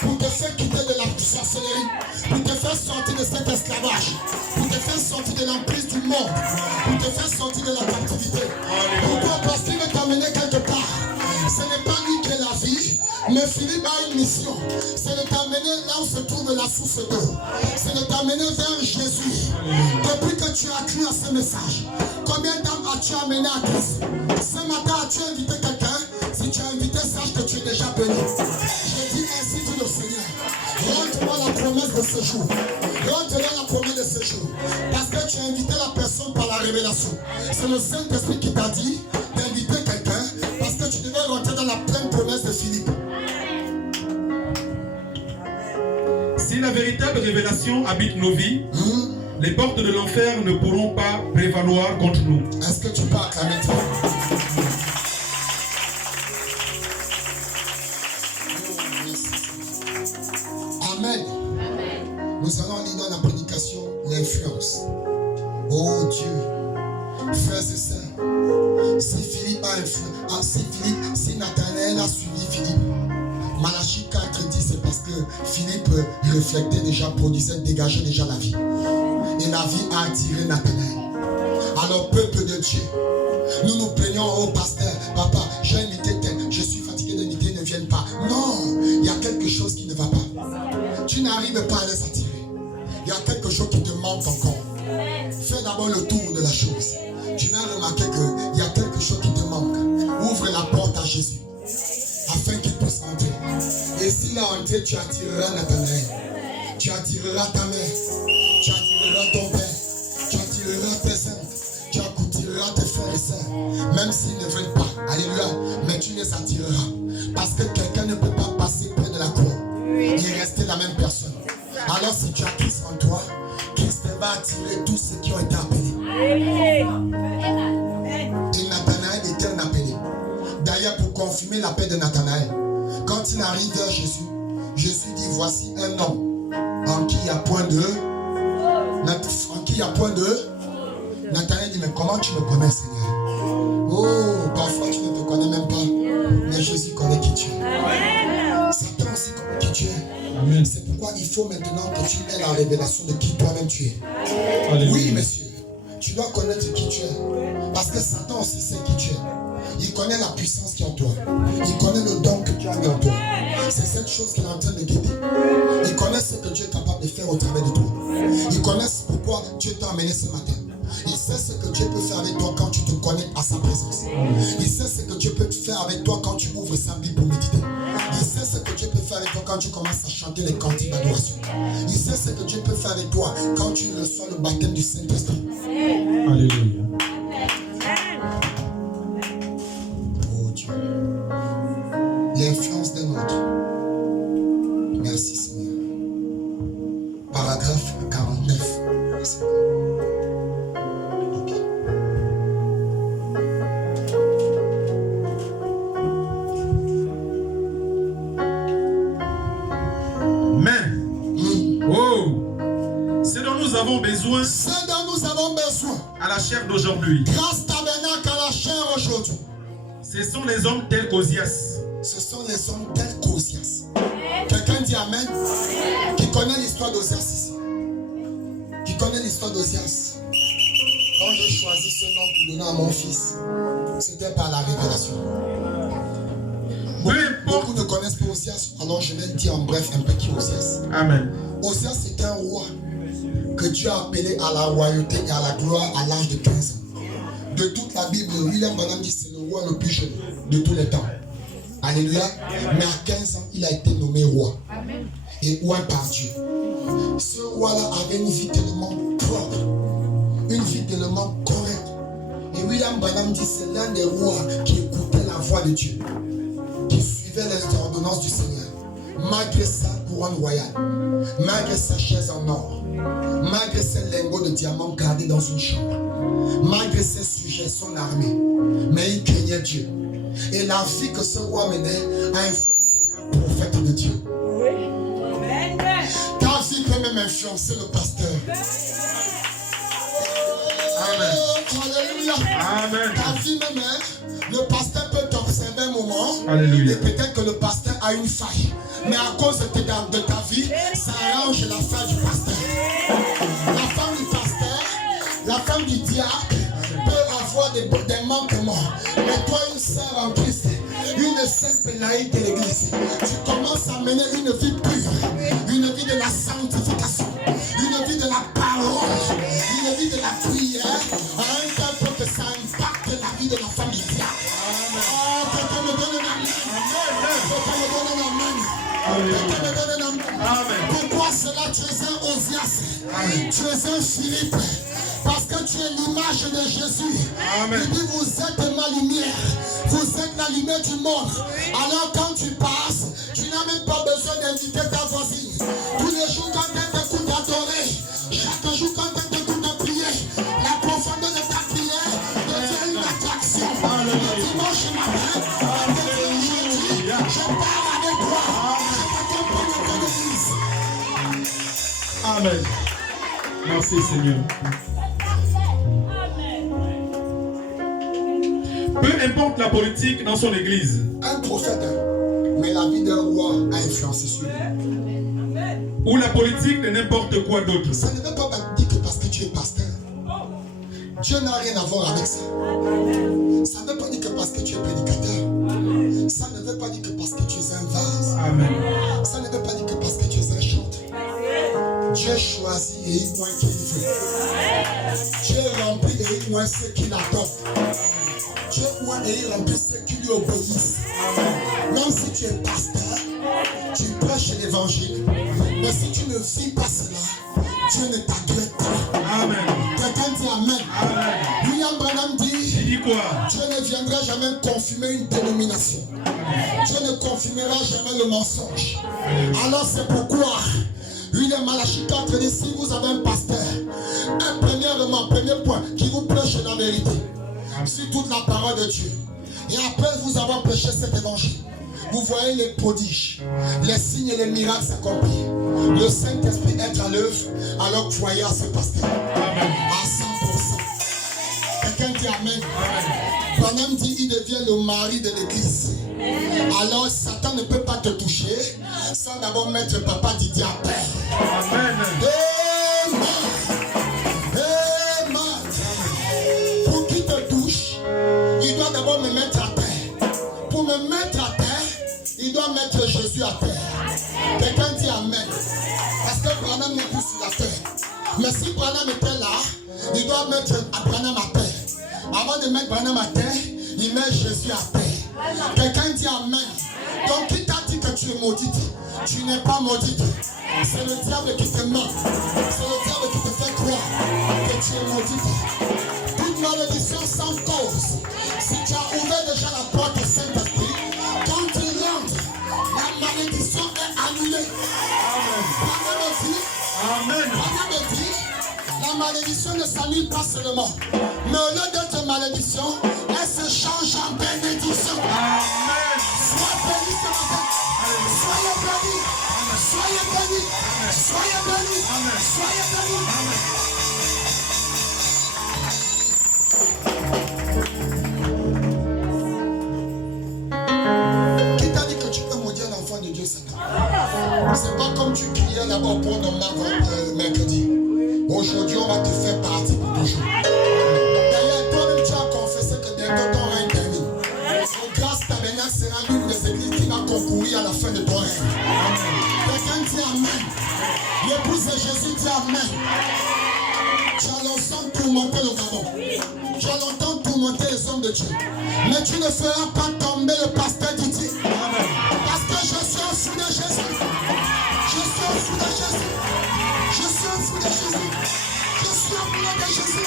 Pour te faire quitter de la sorcellerie. Pour te faire sortir de cet esclavage. Pour te faire sortir de l'emprise du monde. Pour te faire sortir de la captivité. Pourquoi? Parce qu'il veut t'amener quelque part. Ce n'est pas lui qui est la vie. Mais Philippe a une mission. C'est de t'amener là où se trouve la source d'eau. C'est de t'amener vers Jésus. Depuis que tu as cru à ce message, combien d'âmes as-tu amené à Christ? Ce matin, as-tu invité quelqu'un? Si tu as invité, sache que tu es déjà béni. Je dis ainsi tout le Seigneur. Rentre-moi la promesse de ce jour. Rentre-moi la promesse de ce jour. Parce que tu as invité la personne par la révélation. C'est le Saint-Esprit qui t'a dit d'inviter quelqu'un parce que tu devais rentrer dans la pleine promesse de Philippe. Si la véritable révélation habite nos vies, les portes de l'enfer ne pourront pas prévaloir contre nous. Est-ce que tu peux acclamer toi? Amen. Nous allons lire dans la prédication l'influence. Oh Dieu, frères et sœurs, si Philippe a influencé, si Nathanaël a suivi Philippe, Malachie 4 dit c'est parce que Philippe reflétait déjà, produisait, dégageait déjà la vie. Et la vie a attiré Nathanaël. Alors peuple de Dieu, nous nous plaignons au pasteur, papa, j'ai invité tel, je suis fatigué d'inviter, ne viennent pas. Non, il y a quelque chose qui ne va pas. Tu n'arrives pas à les attirer. Il y a quelque chose qui te manque encore. Fais d'abord le tour de la chose. Tu vas remarquer qu'il y a quelque chose qui te manque. Ouvre la porte à Jésus. est entré, tu attireras Nathanaël. Tu attireras ta mère. Tu attireras ton père. Tu attireras tes oncles. Tu attireras tes frères et sœurs. Même s'ils ne veulent pas. Alléluia. Mais tu les attireras. Parce que quelqu'un ne peut pas passer près de la croix et rester la même personne. Alors si tu as Christ en toi, Christ va attirer tous ceux qui ont été appelés. Et Nathanaël était un appelé. D'ailleurs, pour confirmer l'appel de Nathanaël, quand il arrive vers Jésus, Jésus dit, voici un homme en qui il n'y a point de... Nathanaël dit, mais comment tu me connais, Seigneur? Oh, parfois tu ne te connais même pas, mais Jésus connaît qui tu es. Satan aussi connaît qui tu es. Amen. C'est pourquoi il faut maintenant que tu aies la révélation de qui toi-même tu es. Alléluia. Oui, monsieur, tu dois connaître qui tu es. Parce que Satan aussi sait qui tu es. Il connaît la puissance qui est en toi. Il connaît le don que tu as mis en toi. C'est cette chose qu'il est en train de guider. Il connaît ce que Dieu est capable de faire au travers de toi. Il connaît pourquoi Dieu t'a amené ce matin. Il sait ce que Dieu peut faire avec toi quand tu te connectes à sa présence. Il sait ce que Dieu peut faire avec toi quand tu ouvres sa Bible pour méditer. Il sait ce que Dieu peut faire avec toi quand tu commences à chanter les cantiques d'adoration. Il sait ce que Dieu peut faire avec toi quand tu reçois le baptême du Saint-Esprit. Alléluia. Oh Dieu. L'influence d'un autre. Merci Seigneur. Paragraphe 49. Merci. Ok. Mais, oh, ce dont nous avons besoin Ce dont nous avons besoin, à la chair d'aujourd'hui, grâce tabernacle à la chair aujourd'hui, ce sont les hommes tels qu'Ozias. ce sont les hommes tels qu'Ozias. Quelqu'un dit Amen. Qui connaît l'histoire d'Ozias ici? Qui connaît l'histoire d'Ozias? Quand j'ai choisi ce nom pour donner à mon fils, c'était par la révélation. Peu importe. Beaucoup ne connaissent pas Ozias, alors je vais dire en bref un peu qui est Ozias. Amen. Ozias c'était un roi que Dieu a appelé à la royauté et à la gloire à l'âge de 15 ans. De toute la Bible, William Branham dit que c'est le roi le plus jeune de tous les temps. Alléluia. Mais à 15 ans, il a été nommé roi. Et roi par Dieu. Ce roi-là avait une vie tellement propre, une vie tellement correcte. Et William Branham dit que c'est l'un des rois qui écoutait la voix de Dieu, qui suivait les ordonnances du Seigneur. Malgré sa couronne royale, malgré sa chaise en or, malgré ses lingots de diamants gardés dans une chambre, malgré ses sujets, son armée, mais il craignait Dieu. Et la vie que ce roi menait a influencé un prophète de Dieu. Ta vie peut même influencer le pasteur. Amen. Alléluia. Amen. Ta vie même, le pasteur peut t'observer un moment. Alléluia. Et peut-être que le pasteur a une faille. Mais à cause de ta vie, ça arrange la faille du pasteur. La femme du pasteur, la femme du diable peut avoir des manquements. Mais toi, une sœur en Christ, une simple laïque de l'église, tu commences à mener une vie pure, une vie de la sanctification, une vie de la parole, une vie de la prière, à un tel point que ça impacte la vie de la femme du diable. Quelqu'un me donne un amen. Quelqu'un me donne un amen. Quelqu'un me donne un amen. Pourquoi cela? Tu es un Ozias, tu es un Philippe, parce que tu es l'image de Jésus. Amen. Il dit vous êtes ma lumière, vous êtes la lumière du monde. Alors quand tu passes, tu n'as même pas besoin d'inviter ta voisine. Tous les jours quand elle t'écoute adorer, chaque jour quand elle t'écoute prier, la profondeur de ta prière devient une attraction. Le dimanche matin, aujourd'hui, je pars avec toi. Amen. Merci Seigneur. Peu importe la politique dans son église, Un prophète, mais la vie d'un roi a influencé sur lui. ou la politique de n'importe quoi d'autre, Ça ne veut pas dire que parce que tu es pasteur. Dieu n'a rien à voir avec ça. Ça ne veut pas dire que parce que tu es prédicateur. Ça ne veut pas dire que parce que tu es un vase. Amen. Ça ne veut pas dire que parce que tu es un chanteur. Dieu choisit et il moins qu'il veut. Dieu remplit et il moins ceux qui l'adoptent. Dieu moins et il remplit ceux qui lui obéissent. Même si tu es pasteur, tu peux l'évangile. Mais si tu ne vis pas cela, Dieu ne t'adresse pas. Amen. Quelqu'un dit Amen. Amen. William Branham dit, Il dit quoi? Dieu ne viendra jamais confirmer une dénomination. Dieu ne confirmera jamais le mensonge. Alors c'est pourquoi William Malachi 4 dit, si vous avez un pasteur, premier point, qui vous prêche la vérité sur toute la parole de Dieu, et après vous avoir prêché cet évangile, vous voyez les prodiges, les signes et les miracles s'accomplir, le Saint-Esprit être à l'œuvre, alors croyez à ce pasteur à 100%. Quelqu'un dit Amen. Branham dit, il devient le mari de l'église. Alors Satan ne peut pas te toucher sans d'abord mettre papa Didier à terre. Amen. Pour qu'il te touche, il doit d'abord me mettre à terre. Pour me mettre à terre, il doit mettre Jésus à terre. Quelqu'un dit Amen. Parce que Branham n'est plus sur la terre. Mais si Branham était là, il doit mettre Branham à terre. Avant de mettre Branham à terre, il met Jésus à terre. Quelqu'un dit Amen. Donc qui t'a dit que tu es maudite? Tu n'es pas maudite. C'est le diable qui te ment. C'est le diable qui te fait croire que tu es maudite. Toute malédiction sans cause. Si tu as ouvert déjà la porte au Saint-Esprit, quand tu rentres, la malédiction est annulée. Amen. La malédiction ne s'annule pas seulement, mais au lieu d'être malédiction, elle se change en bénédiction. Amen. Sois béni ce matin. Soyez bénis. Soyez bénis. Soyez bénis. Soyez bénis. Qui t'a dit que tu peux maudire l'enfant de Dieu, Satan? C'est pas comme tu criais là-bas au pont de mercredi. Aujourd'hui, on va te faire partie pour toujours. D'ailleurs, toi-même, tu as confessé que bientôt ton règne termine. Et grâce tabernacle sera l'une des églises qui va concourir à la fin de ton règne. Quelqu'un dit Amen. L'épouse de Jésus dit Amen. Tu as longtemps tourmenté le Gabon. Tu as longtemps tourmenté les hommes de Dieu. Mais tu ne feras pas tomber le pasteur Didier. Parce que je suis au fou de Jésus. Je suis au fou de Jésus. Je suis au fou de Jésus. Je suis amoureux de Jésus.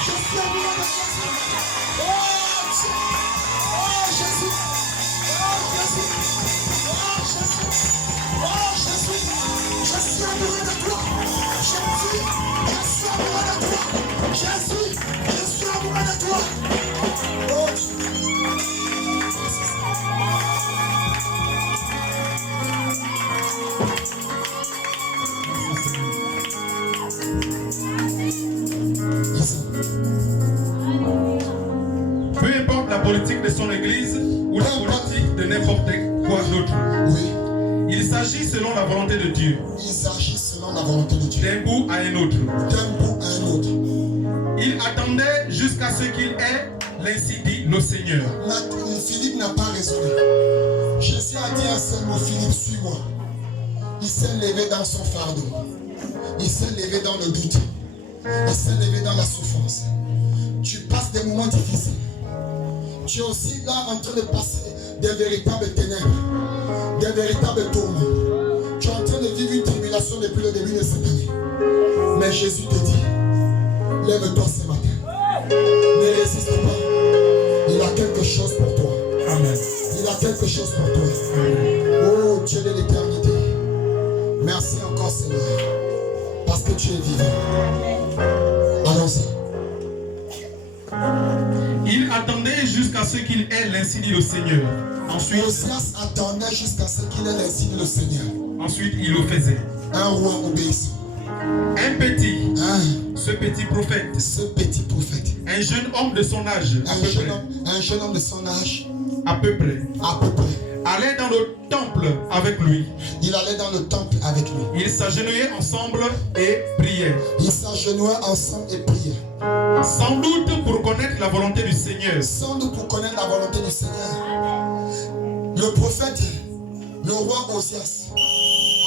Je suis amoureux de Jésus. Oh Dieu. Oh Jésus. Oh Jésus. Oh Jésus. Oh Jésus. Je suis amoureux de toi. Jésus. Je suis amoureux de toi. Jésus. Je suis amoureux de toi. Oh Dieu. Peu importe la politique de son église ou la politique de n'importe quoi d'autre. Oui. Il s'agit selon la volonté de Dieu. Il s'agit selon la volonté de Dieu. D'un bout à un autre. D'un bout à un autre. Il attendait jusqu'à ce qu'il ait l'ainsi dit le Seigneur. Philippe n'a pas raisonné. Jésus a dit un seul mot, Philippe, suis-moi. Il s'est levé dans son fardeau. Il s'est levé dans le doute. Il s'est levé dans la souffrance. Tu passes des moments difficiles. Tu es aussi là en train de passer des véritables ténèbres, des véritables tourments. Tu es en train de vivre une tribulation depuis le début de cette année. Mais Jésus te dit, lève-toi ce matin. Ne résiste pas. Il a quelque chose pour toi. Amen. Il a quelque chose pour toi. Oh Dieu de l'éternité. Merci encore Seigneur. Parce que tu es vivant. Allons-y. Il attendait jusqu'à ce qu'il ait l'ainsi dit le Seigneur. Osias attendait jusqu'à ce qu'il ait l'ainsi dit le Seigneur. Ensuite, il le faisait. Un roi obéissant. Un petit, ce petit prophète, un jeune homme de son âge, un jeune homme de son âge, à peu près, allait dans le temple avec lui. Il allait dans le temple avec lui. Ils s'agenouillaient ensemble et priaient. Ils s'agenouillaient ensemble et priaient. Sans doute pour connaître la volonté du Seigneur. Sans doute pour connaître la volonté du Seigneur. Le prophète, le roi Osias,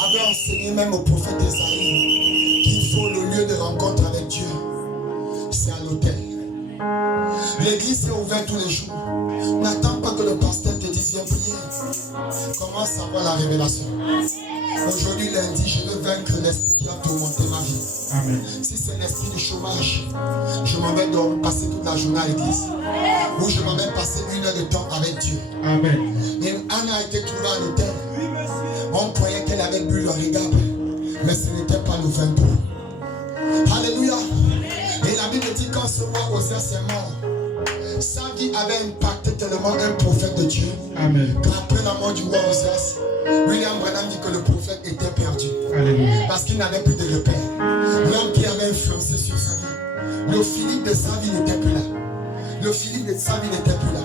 avait enseigné même au prophète Esaïe qu'il faut le lieu de rencontre avec Dieu. C'est à l'autel. L'église est ouverte tous les jours. N'attends pas que le pasteur te dise viens prier, commence à avoir la révélation. Aujourd'hui, lundi, je veux vaincre l'esprit qui a tourmenté ma vie. Amen. Si c'est l'esprit du chômage, je m'en vais donc passer toute la journée à l'église. Ou je m'en vais passer 1 heure de temps avec Dieu. Amen. Et Anna a été trouvée à l'hôtel. On croyait qu'elle avait bu le regard, mais ce n'était pas le vin doux. Alléluia. Et la Bible dit qu'en ce mois, Osias est mort. Sa vie avait impacté tellement un prophète de Dieu. Amen. Qu'après la mort du roi Osias, William Branham dit que le prophète était perdu. Alléluia. Parce qu'il n'avait plus de repère. L'homme qui avait influencé sur sa vie. Le Philippe de sa vie n'était plus là. Le Philippe de sa vie n'était plus là.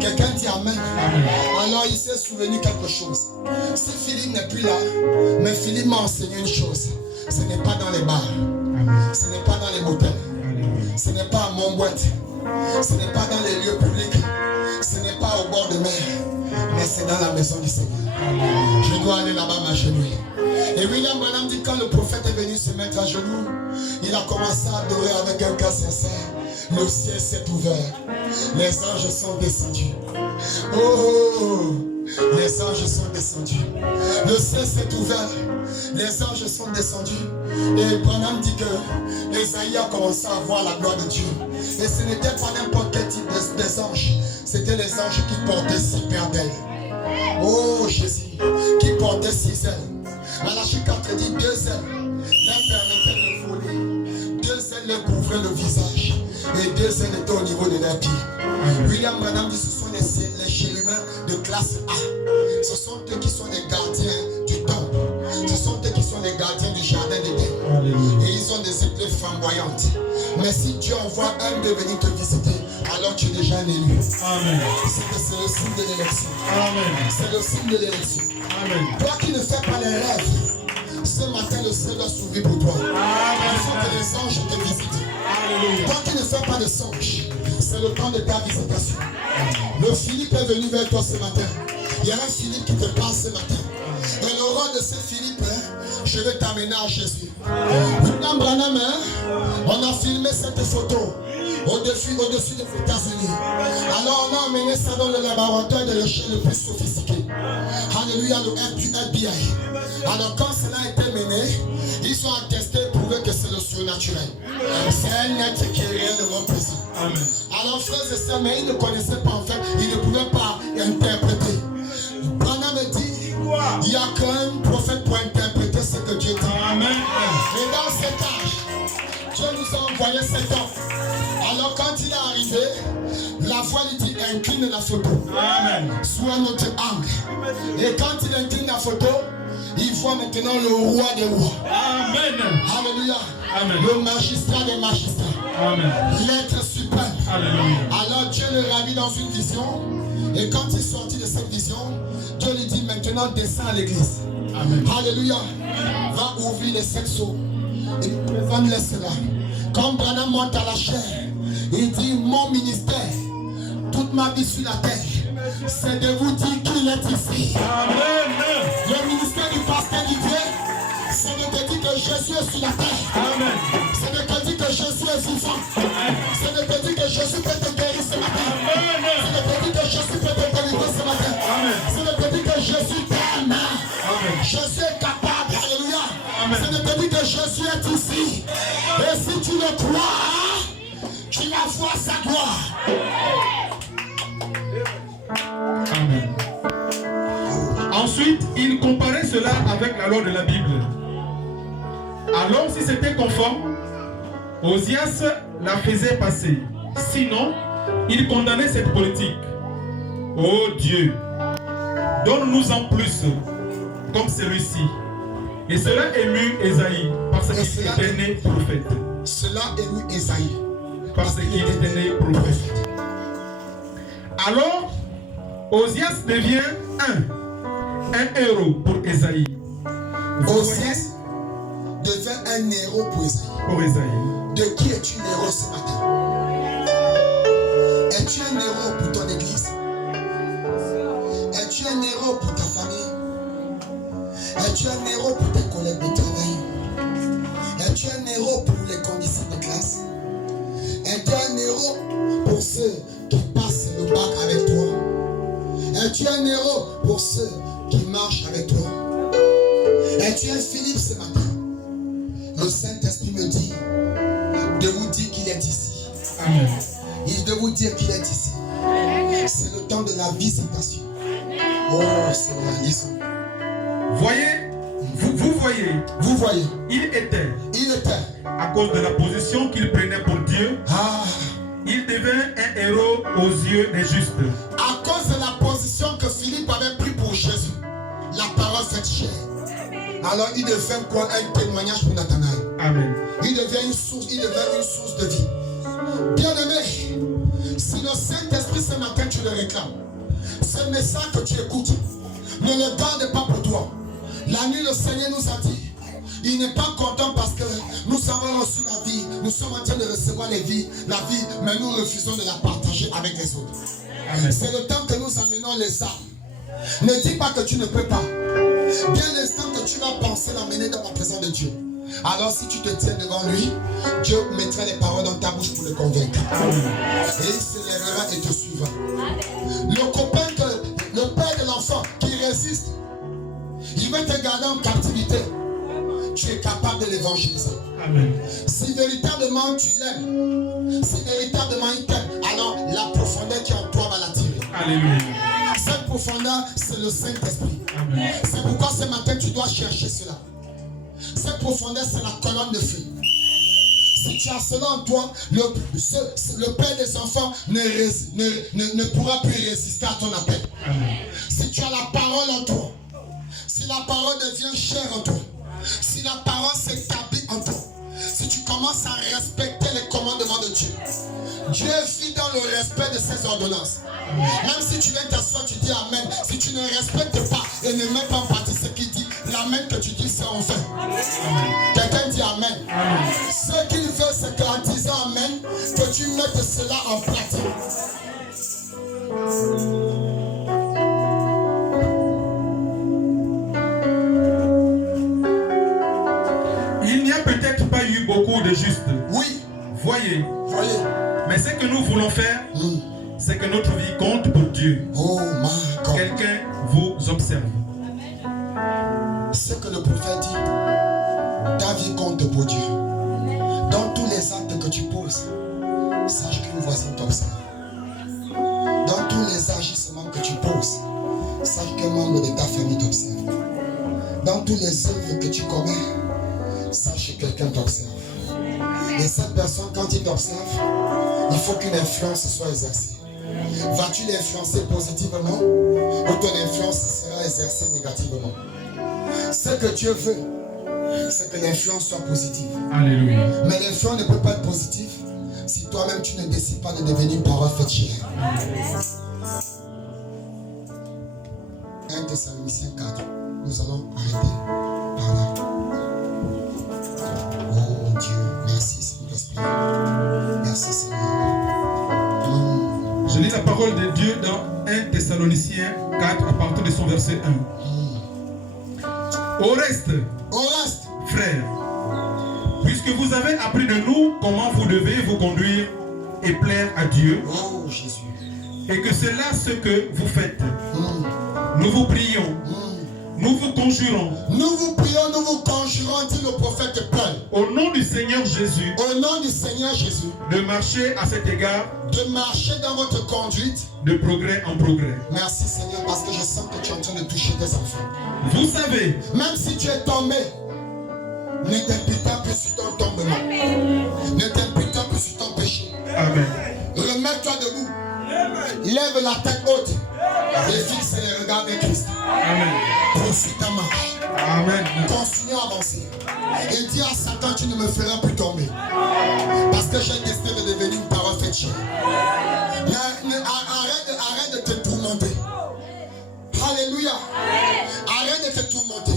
Quelqu'un dit Amen. Amen. Alors il s'est souvenu quelque chose. Si Philippe n'est plus là, mais Philippe m'a enseigné une chose. Ce n'est pas dans les bars. Amen. Ce n'est pas dans les motels. Alléluia. Ce n'est pas à Montboîte. Ce n'est pas dans les lieux publics. Ce n'est pas au bord de mer. Mais c'est dans la maison du Seigneur. Je dois aller là-bas m'agenouiller. Et William Branham dit quand le prophète est venu se mettre à genoux, il a commencé à adorer avec un cœur sincère. Le ciel s'est ouvert. Les anges sont descendus. Oh, les anges sont descendus. Le ciel s'est ouvert. Les anges sont descendus. Et Branham dit que Esaïe a commencé à voir la gloire de Dieu. Et ce n'était pas n'importe quel type des anges. C'était les anges qui portaient 6 paires d'ailes. Oh Jésus, qui portait 6 ailes. Malachie 4 dit 2 ailes leur permettaient de voler. 2 ailes leur couvraient le visage. Et 2 ailes étaient au niveau de leurs pieds. William Branham dit ce sont les chérubins de classe A. Ce sont eux qui sont les gardiens du temple. Ce sont eux qui sont les gardiens du jardin d'Éden. Et ils ont des épées flamboyantes. Mais si Dieu envoie un de venir te visiter, alors tu es déjà un élu. Amen. C'est le signe de l'élection. Amen. C'est le signe de l'élection. Amen. Toi qui ne fais pas les rêves, ce matin le ciel doit s'ouvrir pour toi. Il faut que les anges te visitent. Alléluia. Toi qui ne fais pas de songe, c'est le temps de ta visitation. Le Philippe est venu vers toi ce matin. Il y a un Philippe qui te parle ce matin. Et le roi de ce Philippe, je vais t'amener à Jésus. William Branham, on a filmé cette photo au-dessus des États-Unis. Alors on a amené ça dans le laboratoire de l'échelle le plus sophistiqué. Alléluia, le FBI. Alors quand cela a été mené, ils ont attesté et prouvé que c'est le surnaturel. C'est un être qui est réellement présent. Amen. Alors frères et sœurs, mais ils ne connaissaient pas en fait, ils ne pouvaient pas interpréter. Branham dit, il n'y a qu'un prophète pour interpréter ce que Dieu dit. Amen. Et dans cet âge, Dieu nous a envoyé cet homme. Alors quand il est arrivé, la voix lui dit incline la photo. Amen. Sous un autre angle. Et quand il incline la photo, il voit maintenant le roi des rois. Amen. Alléluia. Amen. Le magistrat des magistrats. Amen. L'être suprême. Alléluia. Alors Dieu le ravit dans une vision. Et quand il sortit de cette vision, Dieu lui dit maintenant descends à l'église. Amen. Alléluia. Va ouvrir les 7 seaux. Et présente-les cela. Quand Branham monte à la chair, il dit mon ministère, toute ma vie sur la terre, c'est de vous dire qu'il est ici. Amen. Le ministère du pasteur Didier, c'est de te dire que Jésus est sur la terre. Amen. C'est de te dire que Jésus est vivant. C'est de te dire que Jésus peut te guérir ce matin. C'est de te dire que Jésus peut te délivrer ce matin. C'est de te dire que Jésus t'aime. Jésus est capable. Alléluia. C'est de te dire que Jésus est ici. Et si tu le crois, tu vas voir sa gloire. Amen. Ensuite, il comparait cela avec la loi de la Bible. Alors, si c'était conforme, Osias la faisait passer. Sinon, il condamnait cette politique. Oh Dieu, donne-nous en plus, comme celui-ci. Et cela émut Esaïe, parce qu'il était né prophète. Cela émut Esaïe, parce qu'il était né prophète. Alors, Osias devient un héros pour Esaïe. Osias devient un héros pour Esaïe. Pour Esaïe. De qui es-tu un héros ce matin? Es-tu un héros pour ton église? Es-tu un héros pour ta famille? Es-tu un héros pour tes collègues de travail? Es-tu un héros pour les conditions de classe? Es-tu un héros pour ceux qui passent le bac avec toi? Es-tu un pour ceux qui marchent avec toi. Et tu es Philippe ce matin. Le Saint-Esprit me dit de vous dire qu'il est ici. Amen. Il de vous dire qu'il est ici. C'est le temps de la visitation. Oh Seigneur, lisons. Voyez, vous voyez, il était, à cause de la position qu'il prenait pour Dieu, il devint un héros aux yeux des justes. À cause de la position que Philippe avait pris pour Jésus, la parole fait chair. Alors il devient quoi? Un témoignage pour Nathanaël. Amen. Il devient une source de vie. Bien-aimé, si le Saint-Esprit ce matin tu le réclames, ce message que tu écoutes, ne le garde pas pour toi. La nuit, le Seigneur nous a dit, il n'est pas content parce que nous avons reçu la vie, nous sommes en train de recevoir la vie, mais nous refusons de la partager avec les autres. C'est le temps que nous amenons les âmes. Ne dis pas que tu ne peux pas. Bien l'instant que tu vas penser l'amener dans la présence de Dieu. Alors si tu te tiens devant lui, Dieu mettra les paroles dans ta bouche pour le convaincre. Et il se lèvera et te suivra. Le père de l'enfant qui résiste, il va te garder en captivité. Tu es capable de l'évangéliser. Si véritablement tu l'aimes, si véritablement il t'aime, alors la profondeur qui est en toi va l'attirer. Alléluia. Cette profondeur, c'est le Saint-Esprit. C'est pourquoi ce matin tu dois chercher cela. Cette profondeur, c'est la colonne de feu. Si tu as cela en toi, le Père des enfants ne pourra plus résister à ton appel. Si tu as la parole en toi, si la parole devient chair en toi, si la parole s'établit en toi, si tu commences à respecter les commandements de Dieu, Dieu vit dans le respect de ses ordonnances. Même si tu viens t'asseoir, tu dis Amen. Si tu ne respectes pas et ne mets pas en pratique ce qu'il dit, l'Amen que tu dis, c'est en vain. Quelqu'un dit Amen. Ce qu'il veut, c'est qu'en disant Amen, que tu mettes cela en pratique. Il n'y a peut-être pas eu beaucoup de justes. Oui. Voyez. Mais ce que nous voulons faire, c'est que notre vie compte pour Dieu. Oh my God. Quelqu'un vous observe. Ce que le prophète dit, ta vie compte pour Dieu. Dans tous les actes que tu poses, sache qu'une voisine t'observe. Dans tous les agissements que tu poses, sache qu'un membre de ta famille t'observe. Dans tous les œuvres que tu commets, sache que quelqu'un t'observe. Et cette personne, quand il t'observe, il faut qu'une influence soit exercée. Vas-tu l'influencer positivement ou ton influence sera exercée négativement? Ce que Dieu veut, c'est que l'influence soit positive. Alléluia. Mais l'influence ne peut pas être positive si toi-même tu ne décides pas de devenir parole faite chair. 1 Thessaloniciens 4. Nous allons arrêter par là. Oh Dieu, merci Saint-Esprit. Merci Seigneur. Je lis la parole de Dieu dans 1 Thessaloniciens 4 à partir de son verset 1. Au reste, frères, puisque vous avez appris de nous comment vous devez vous conduire et plaire à Dieu, Oh Jésus. et que c'est là ce que vous faites, nous vous prions, nous vous conjurons, Nous vous prions, nous vous conjurons, dit le prophète Paul, au nom du Seigneur Jésus, au nom du Seigneur Jésus, de marcher à cet égard de marcher dans votre conduite. de progrès en progrès. Merci Seigneur, parce que je sens que tu es en train de toucher tes enfants. Vous savez, Même si tu es tombé, ne t'imputant plus sur ton tombement. Ne t'imputant plus sur ton péché. Amen. Remets-toi debout. Lève la tête haute. Et fixe les regards vers Christ. Amen. Profite ta marche. Amen. Continue à avancer. Et dis à Satan, tu ne me feras plus tomber. Parce que j'ai décidé de devenir une parole faite chair. Arrête de te tourmenter. Alléluia. Arrête de te tourmenter.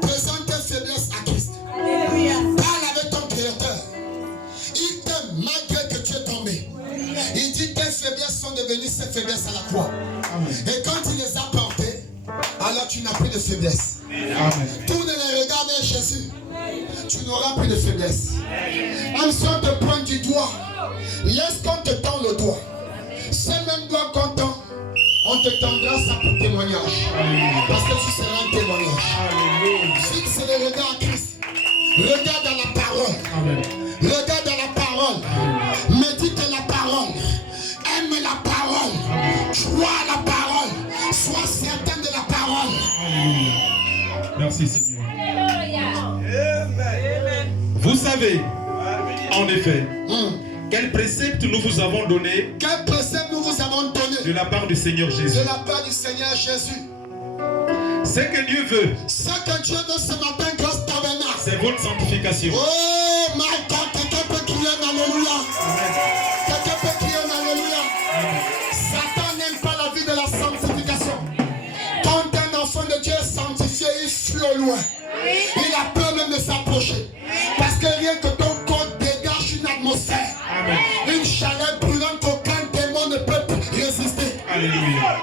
Présente tes faiblesses à Christ. Parle avec ton Créateur. Il t'aime malgré que tu es tombé. Il dit tes faiblesses sont devenues ses faiblesses à la croix. Et quand il les a portées, alors tu n'as plus de faiblesse. Amen. Tourne les regards vers Jésus. Tu n'auras plus de faiblesse. Même si on te pointe du doigt, laisse qu'on te tend le doigt. Ce même doigt qu'on tend, on te tendra ça pour te témoignage. Parce que tu seras un témoignage. Fixe le regard à Christ. Regarde dans la parole. Regarde dans la parole. Médite la parole. Aime la parole. Crois à la parole. Sois certain de la parole. Merci Seigneur. Vous savez, en effet, quel précepte nous vous avons donné quel précepte nous vous avons donné de la part du Seigneur Jésus. de la part du Seigneur Jésus. Ce que Dieu veut, Ce que Dieu veut ce matin, grâce tabernacle. c'est votre sanctification. Oh my God, quelqu'un peut crier un alléluia. Quelqu'un peut crier un alléluia. Satan n'aime pas la vie de la sanctification. Quand un enfant de Dieu est sanctifié, il fuit au loin. Il a peur même de s'approcher. Parce que rien que ton corps dégage une atmosphère. Une chaleur brûlante qu'aucun démon ne peut résister. Alléluia.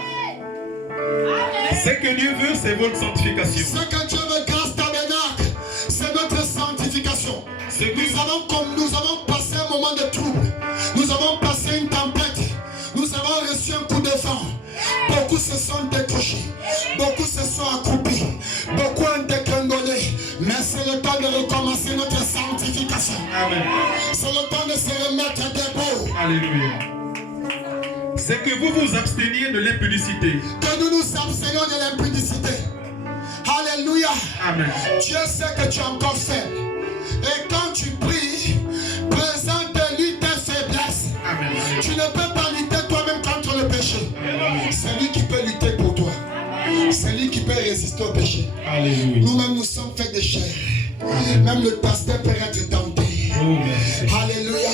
Ce que Dieu veut, c'est votre sanctification. Ce que Dieu veut, grâce tabernacle, c'est notre sanctification. Nous avons passé un moment de trouble. Nous avons passé une tempête. Nous avons reçu un coup de vent. Beaucoup se sont décrochés. Beaucoup se sont accroupis. Beaucoup ont dégringolé. Mais c'est le temps de recommencer notre sanctification. Amen. C'est le temps de se remettre debout. Alléluia. C'est que vous vous absteniez de l'impudicité. Que nous nous abstenions de l'impudicité. Alléluia. Amen. Dieu sait que tu es encore faible. Et quand tu pries, présente-lui tes faiblesses. Amen. Tu ne peux pas lutter toi-même contre le péché. C'est lui qui peut lutter pour toi. C'est lui qui peut résister au péché. Alléluia. Nous-mêmes, nous sommes faits de chair. Même le pasteur peut être tenté. Oh, merci. Alléluia.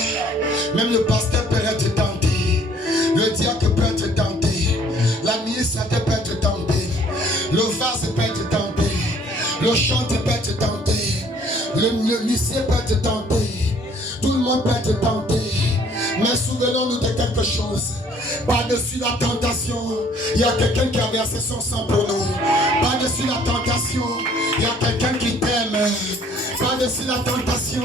Même le pasteur peut être tenté. Le diacre peut être tenté. L'administrateur peut être tenté. Le vase peut être tenté. Le chanteur peut être tenté. Le lycée peut être tenté. Tout le monde peut être tenté. Mais souvenons-nous de quelque chose. Par-dessus la tentation, il y a quelqu'un qui a versé son sang pour nous. Par-dessus la tentation, il y a quelqu'un qui t'aime. Par-dessus la tentation,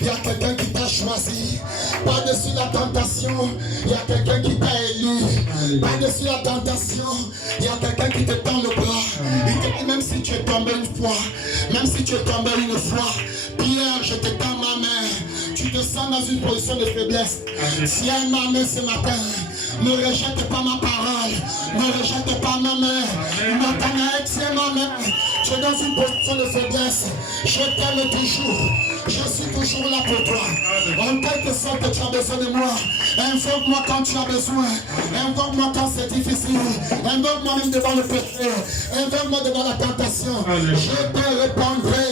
il y a quelqu'un qui t'a choisi. Par-dessus la tentation, il y a quelqu'un qui t'a élu. Par-dessus la tentation, il y a quelqu'un qui te tend le bras. Il te dit, même si tu es tombé une fois, même si tu es tombé une fois, Pierre, je te tends ma main. Tu te sens dans une position de faiblesse. Tiens ma main ce matin. Ne rejette pas ma parole. Ne rejette pas ma main. Nathanaël, tiens ma main. Tu es dans une position de faiblesse. Je t'aime toujours. Je suis toujours là pour toi. En quelque sorte, tu as besoin de moi. Invoque-moi quand tu as besoin. Invoque-moi quand c'est difficile. Invoque-moi même devant le péché. Invoque-moi devant la tentation. Je te répondrai.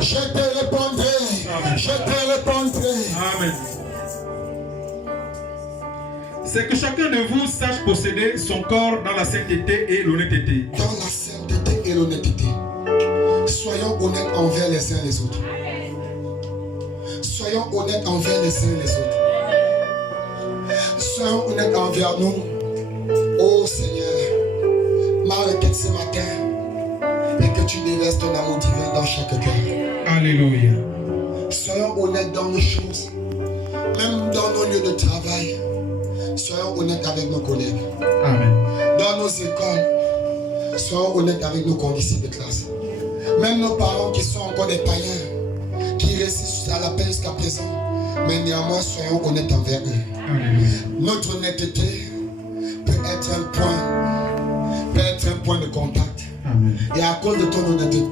Je te répondrai. Je te répondrai. Amen. C'est que chacun de vous sache posséder son corps dans la sainteté et l'honnêteté. Dans la sainteté et l'honnêteté. Soyons honnêtes envers les uns les autres. Soyons honnêtes envers les uns les autres. Soyons honnêtes envers nous. Oh Seigneur, ma requête ce matin est que tu déverses ton amour divin dans chaque cœur. Alléluia. Soyons honnêtes dans nos choses, même dans nos lieux de travail. Soyons honnêtes avec nos collègues. Amen. Dans nos écoles, soyons honnêtes avec nos condisciples de classe. Même nos parents qui sont encore des païens, qui résistent à la paix jusqu'à présent, mais néanmoins soyons honnêtes envers eux. Alléluia. Notre honnêteté peut être un point de contact. Amen. Et à cause de ton honnêteté,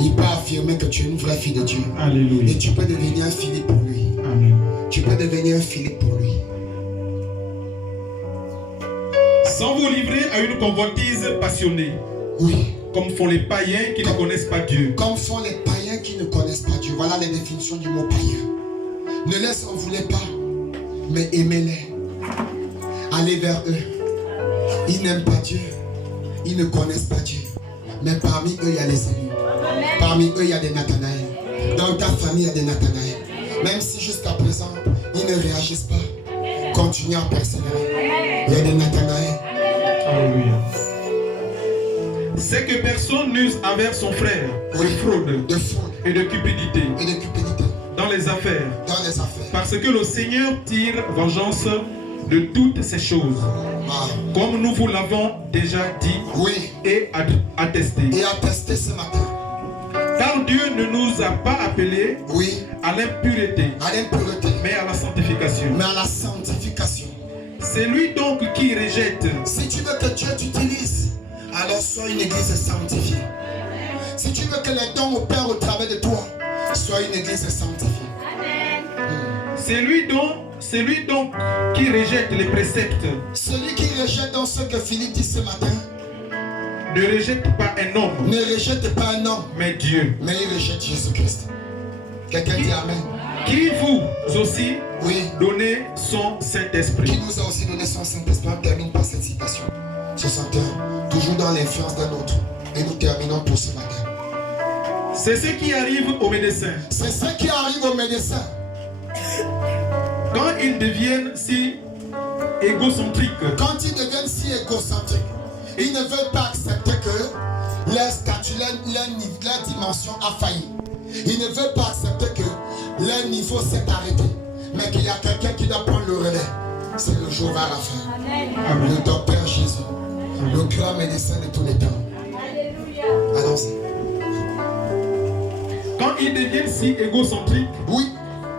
il peut affirmer que tu es une vraie fille de Dieu. Alléluia. Et tu peux devenir un Philippe pour lui. Amen. Tu peux devenir un Philippe pour lui. Sans vous livrer à une convoitise passionnée, Oui. comme font les païens qui ne connaissent pas Dieu. Comme font les païens qui ne connaissent pas Dieu. Voilà les définitions du mot païen. Ne les en voulez pas, mais aimez-les. Allez vers eux. Ils n'aiment pas Dieu. Ils ne connaissent pas Dieu. Mais parmi eux, il y a les élus. Parmi eux, il y a des Nathanaël. Dans ta famille, il y a des Nathanaël. Même si jusqu'à présent, ils ne réagissent pas, continue à persévérer. Il y a des Nathanaël. Alléluia. C'est que personne n'use envers son frère Oui. de fraude et de cupidité Et de cupidité dans les affaires. dans les affaires. Parce que le Seigneur tire vengeance de toutes ces choses, Ah, comme nous vous l'avons déjà dit oui. et attesté. Et attester ce matin. Car Dieu ne nous a pas appelés Oui. à l'impureté, À l'impureté. mais à la sanctification. Mais à la sanctification. C'est lui donc qui rejette. Si tu veux que Dieu t'utilise, alors sois une église sanctifiée. Si tu veux que les dons opèrent au travers de toi, sois une église sanctifiée. C'est lui donc qui rejette les préceptes. Celui qui rejette dans ce que Philippe dit ce matin, Ne rejette pas un homme, ne rejette pas un homme, mais Dieu. mais il rejette Jésus-Christ. Quelqu'un dit Amen. Qui vous aussi Oui. donnez son Qui Saint-Esprit. nous a aussi donné son Saint-Esprit. On termine par cette citation. Ce chanteur, toujours dans l'influence d'un autre. Et nous terminons pour ce matin. C'est ce qui arrive aux médecins. C'est ce qui arrive aux médecins. Quand ils deviennent si égocentriques, Quand ils deviennent si égocentriques, ils ne veulent pas accepter que leur statut, leur dimension a failli. Ils ne veulent pas accepter que leur niveau s'est arrêté. Mais qu'il y a quelqu'un qui doit prendre le relais. C'est le jour à la fin. Amen. Le docteur Jésus. Le grand médecin de tous les temps. Allons-y. Quand ils deviennent si égocentriques Oui.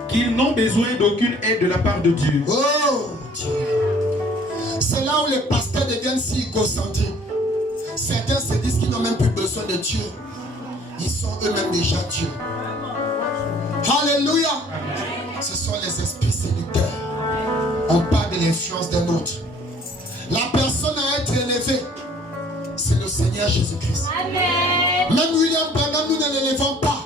qu'ils n'ont besoin d'aucune aide de la part de Dieu. Oh Dieu. C'est là où les pasteurs deviennent si égocentriques. Certains se disent qu'ils n'ont même plus besoin de Dieu. Ils sont eux-mêmes déjà Dieu. Alléluia. Ce sont les esprits séducteurs. On parle de l'influence d'un autre. La personne à être élevée, c'est le Seigneur Jésus-Christ. Même William Branham, nous ne l'élevons pas.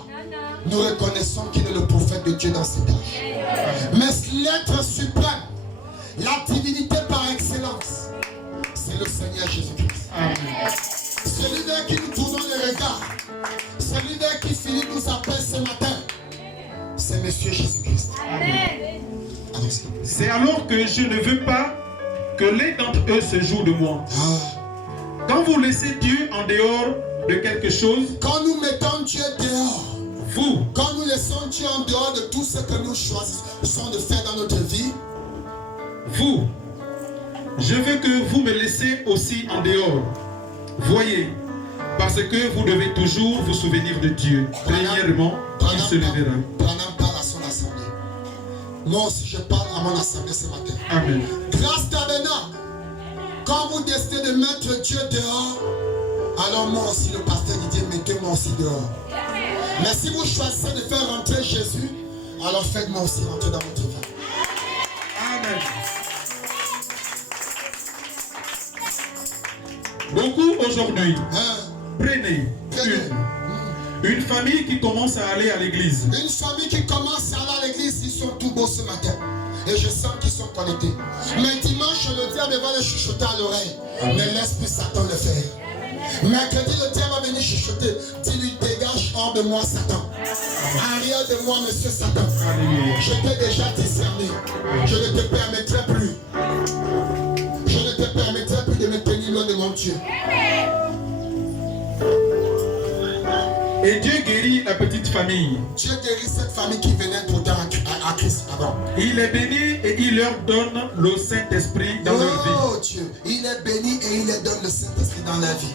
Nous reconnaissons qu'il est le prophète de Dieu dans cet âge. Mais l'être suprême, la divinité par excellence, c'est le Seigneur Jésus-Christ. Celui vers qui nous tournons les regards, celui vers qui Philippe nous appelle ce matin, c'est Monsieur Jésus-Christ. Allons-y. C'est alors que je ne veux pas que l'un d'entre eux se joue de moi. Ah. Quand vous laissez Dieu en dehors de quelque chose, Quand nous mettons Dieu dehors, vous, quand nous laissons Dieu en dehors de tout ce que nous choisissons de faire dans notre vie, je veux que vous me laissez aussi en dehors. Voyez, parce que vous devez toujours vous souvenir de Dieu. Premièrement, il se lèvera. Branham parle à son assemblée. Moi aussi, je parle à mon assemblée ce matin. Amen. Grâce tabernacle, quand vous décidez de mettre Dieu dehors, alors moi aussi, le pasteur Didier, mettez-moi aussi dehors. Mais si vous choisissez de faire rentrer Jésus, alors faites-moi aussi rentrer dans votre vie. Amen. Beaucoup aujourd'hui, prenez une famille qui commence à aller à l'église. Une famille qui commence à aller à l'église, ils sont tout beaux ce matin. Et je sens qu'ils sont connectés. Mais dimanche, le diable va les chuchoter à l'oreille. Ne laisse plus Satan le faire. Mercredi, le diable va venir chuchoter. Dis-lui, dégage hors de moi, Satan. Arrière de moi, monsieur Satan. Je t'ai déjà discerné. Je ne te permettrai plus. Je ne te permettrai plus de me tenir loin de mon Dieu. Et Dieu guérit la petite famille. Dieu guérit cette famille qui venait pourtant à Christ. Pardon. Il est béni et il leur donne le Saint-Esprit dans leur vie. Oh Dieu, il est béni et il leur donne le Saint-Esprit dans la vie.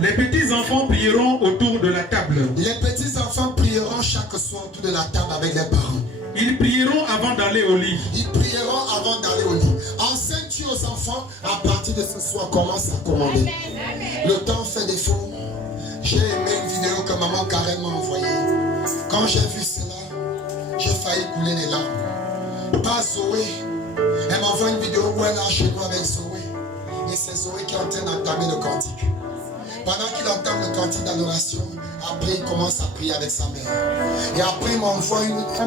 Les petits enfants prieront autour de la table. Les petits enfants prieront chaque soir autour de la table avec les parents. Ils prieront avant d'aller au lit. Ils prieront avant d'aller au lit. Enseigne-tu aux enfants, à partir de ce soir, commence à commander. Le temps fait défaut. J'ai aimé une vidéo que maman Karen m'a envoyée. Quand j'ai vu cela, j'ai failli couler les larmes. Pas Zoé. Elle m'envoie une vidéo où elle est chez nous avec Zoé. Et c'est Zoé qui est en train d'entamer le cantique. Pendant qu'il entame le cantique d'adoration, après il commence à prier avec sa mère. Et après elle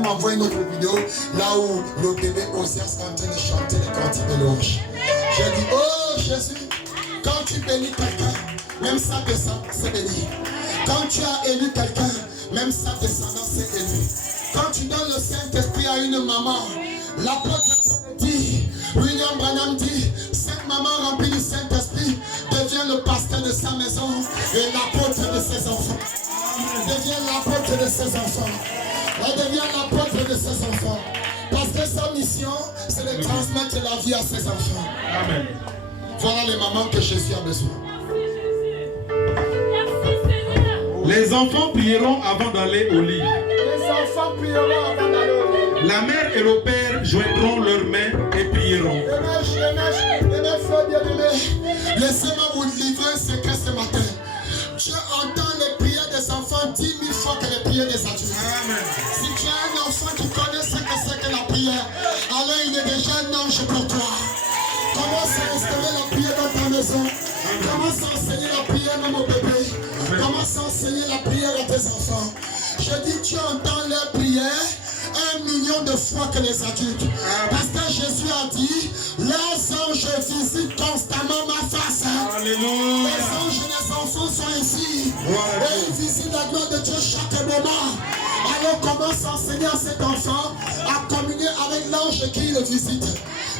m'envoie une autre vidéo là où le bébé Osias est en train de chanter les cantiques de louange. J'ai dit, oh Jésus, quand tu bénis quelqu'un, même sa descendance c'est béni. Quand tu as élu quelqu'un, même sa descendance c'est élu. Quand tu donnes le Saint-Esprit à une maman, l'apôtre dit, William Branham dit, cette maman remplie du Saint-Esprit devient le pasteur de sa maison et l'apôtre de ses enfants. Devient l'apôtre de ses enfants. Elle devient l'apôtre de ses enfants. Parce que sa mission, c'est de transmettre la vie à ses enfants. Amen. Voilà les mamans que Jésus a besoin. Les enfants prieront avant d'aller au lit. Les enfants prieront avant d'aller au lit. La mère et le père joindront leurs mains et prieront. Laissez-moi vous livrer un secret ce matin. Dieu entend les prières des enfants 10 000 fois que les prières des adultes. Amen. Si tu as un enfant qui connaît ce que c'est que la prière, alors il est déjà un ange pour toi. Commence à installer la prière dans ta maison. Commence à enseigner la prière même au bébé. Commence à enseigner la prière à tes enfants. Je dis, tu entends leurs prières 1 million de fois que les adultes. Parce que Jésus a dit, les anges visitent constamment ma face. Alléluia. Les anges et les enfants sont ici. Et ils visitent la gloire de Dieu chaque moment. Alors commence à enseigner à cet enfant à communier avec l'ange qui le visite.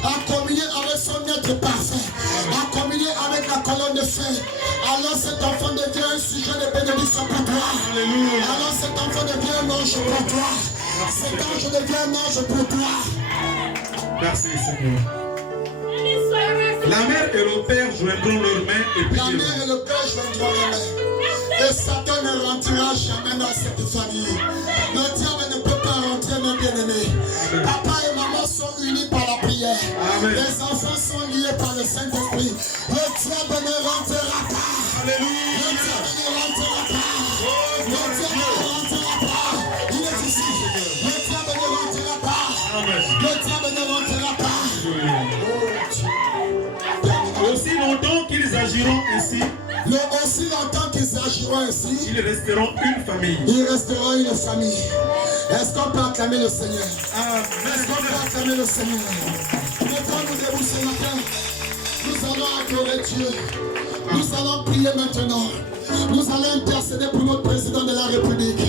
À communier avec son être parfait. À communier avec la colonne de feu. Alors cet enfant devient un sujet de bénédiction pour toi. Alléluia. Alors cet enfant devient un ange pour toi. Cet ange devient un ange pour toi. Merci Seigneur. La mère et le père joindront leurs mains et La prieront. mère et le père joindront les mains. Et Satan ne rentrera jamais dans cette famille. Le diable ne peut pas rentrer, mon bien-aimé. Papa et maman sont unis par la prière. Amen. Les enfants sont liés par le Saint-Esprit. Le diable ne rentrera pas. Alléluia. Le diable ne rentrera pas. Le diable ne rentrera pas. Il est ici. Le diable ne rentrera pas. Amen. Le diable ne rentrera pas. Aussi longtemps qu'ils agiront ainsi, Aussi longtemps qu'ils agiront ainsi, ils resteront une famille. il restera une famille. Est-ce qu'on peut acclamer le Seigneur? Est-ce qu'on Amen. peut acclamer le Seigneur? Mettons-nous debout ce matin. Nous allons adorer Dieu. Nous allons prier maintenant. Nous allons intercéder pour notre président de la République.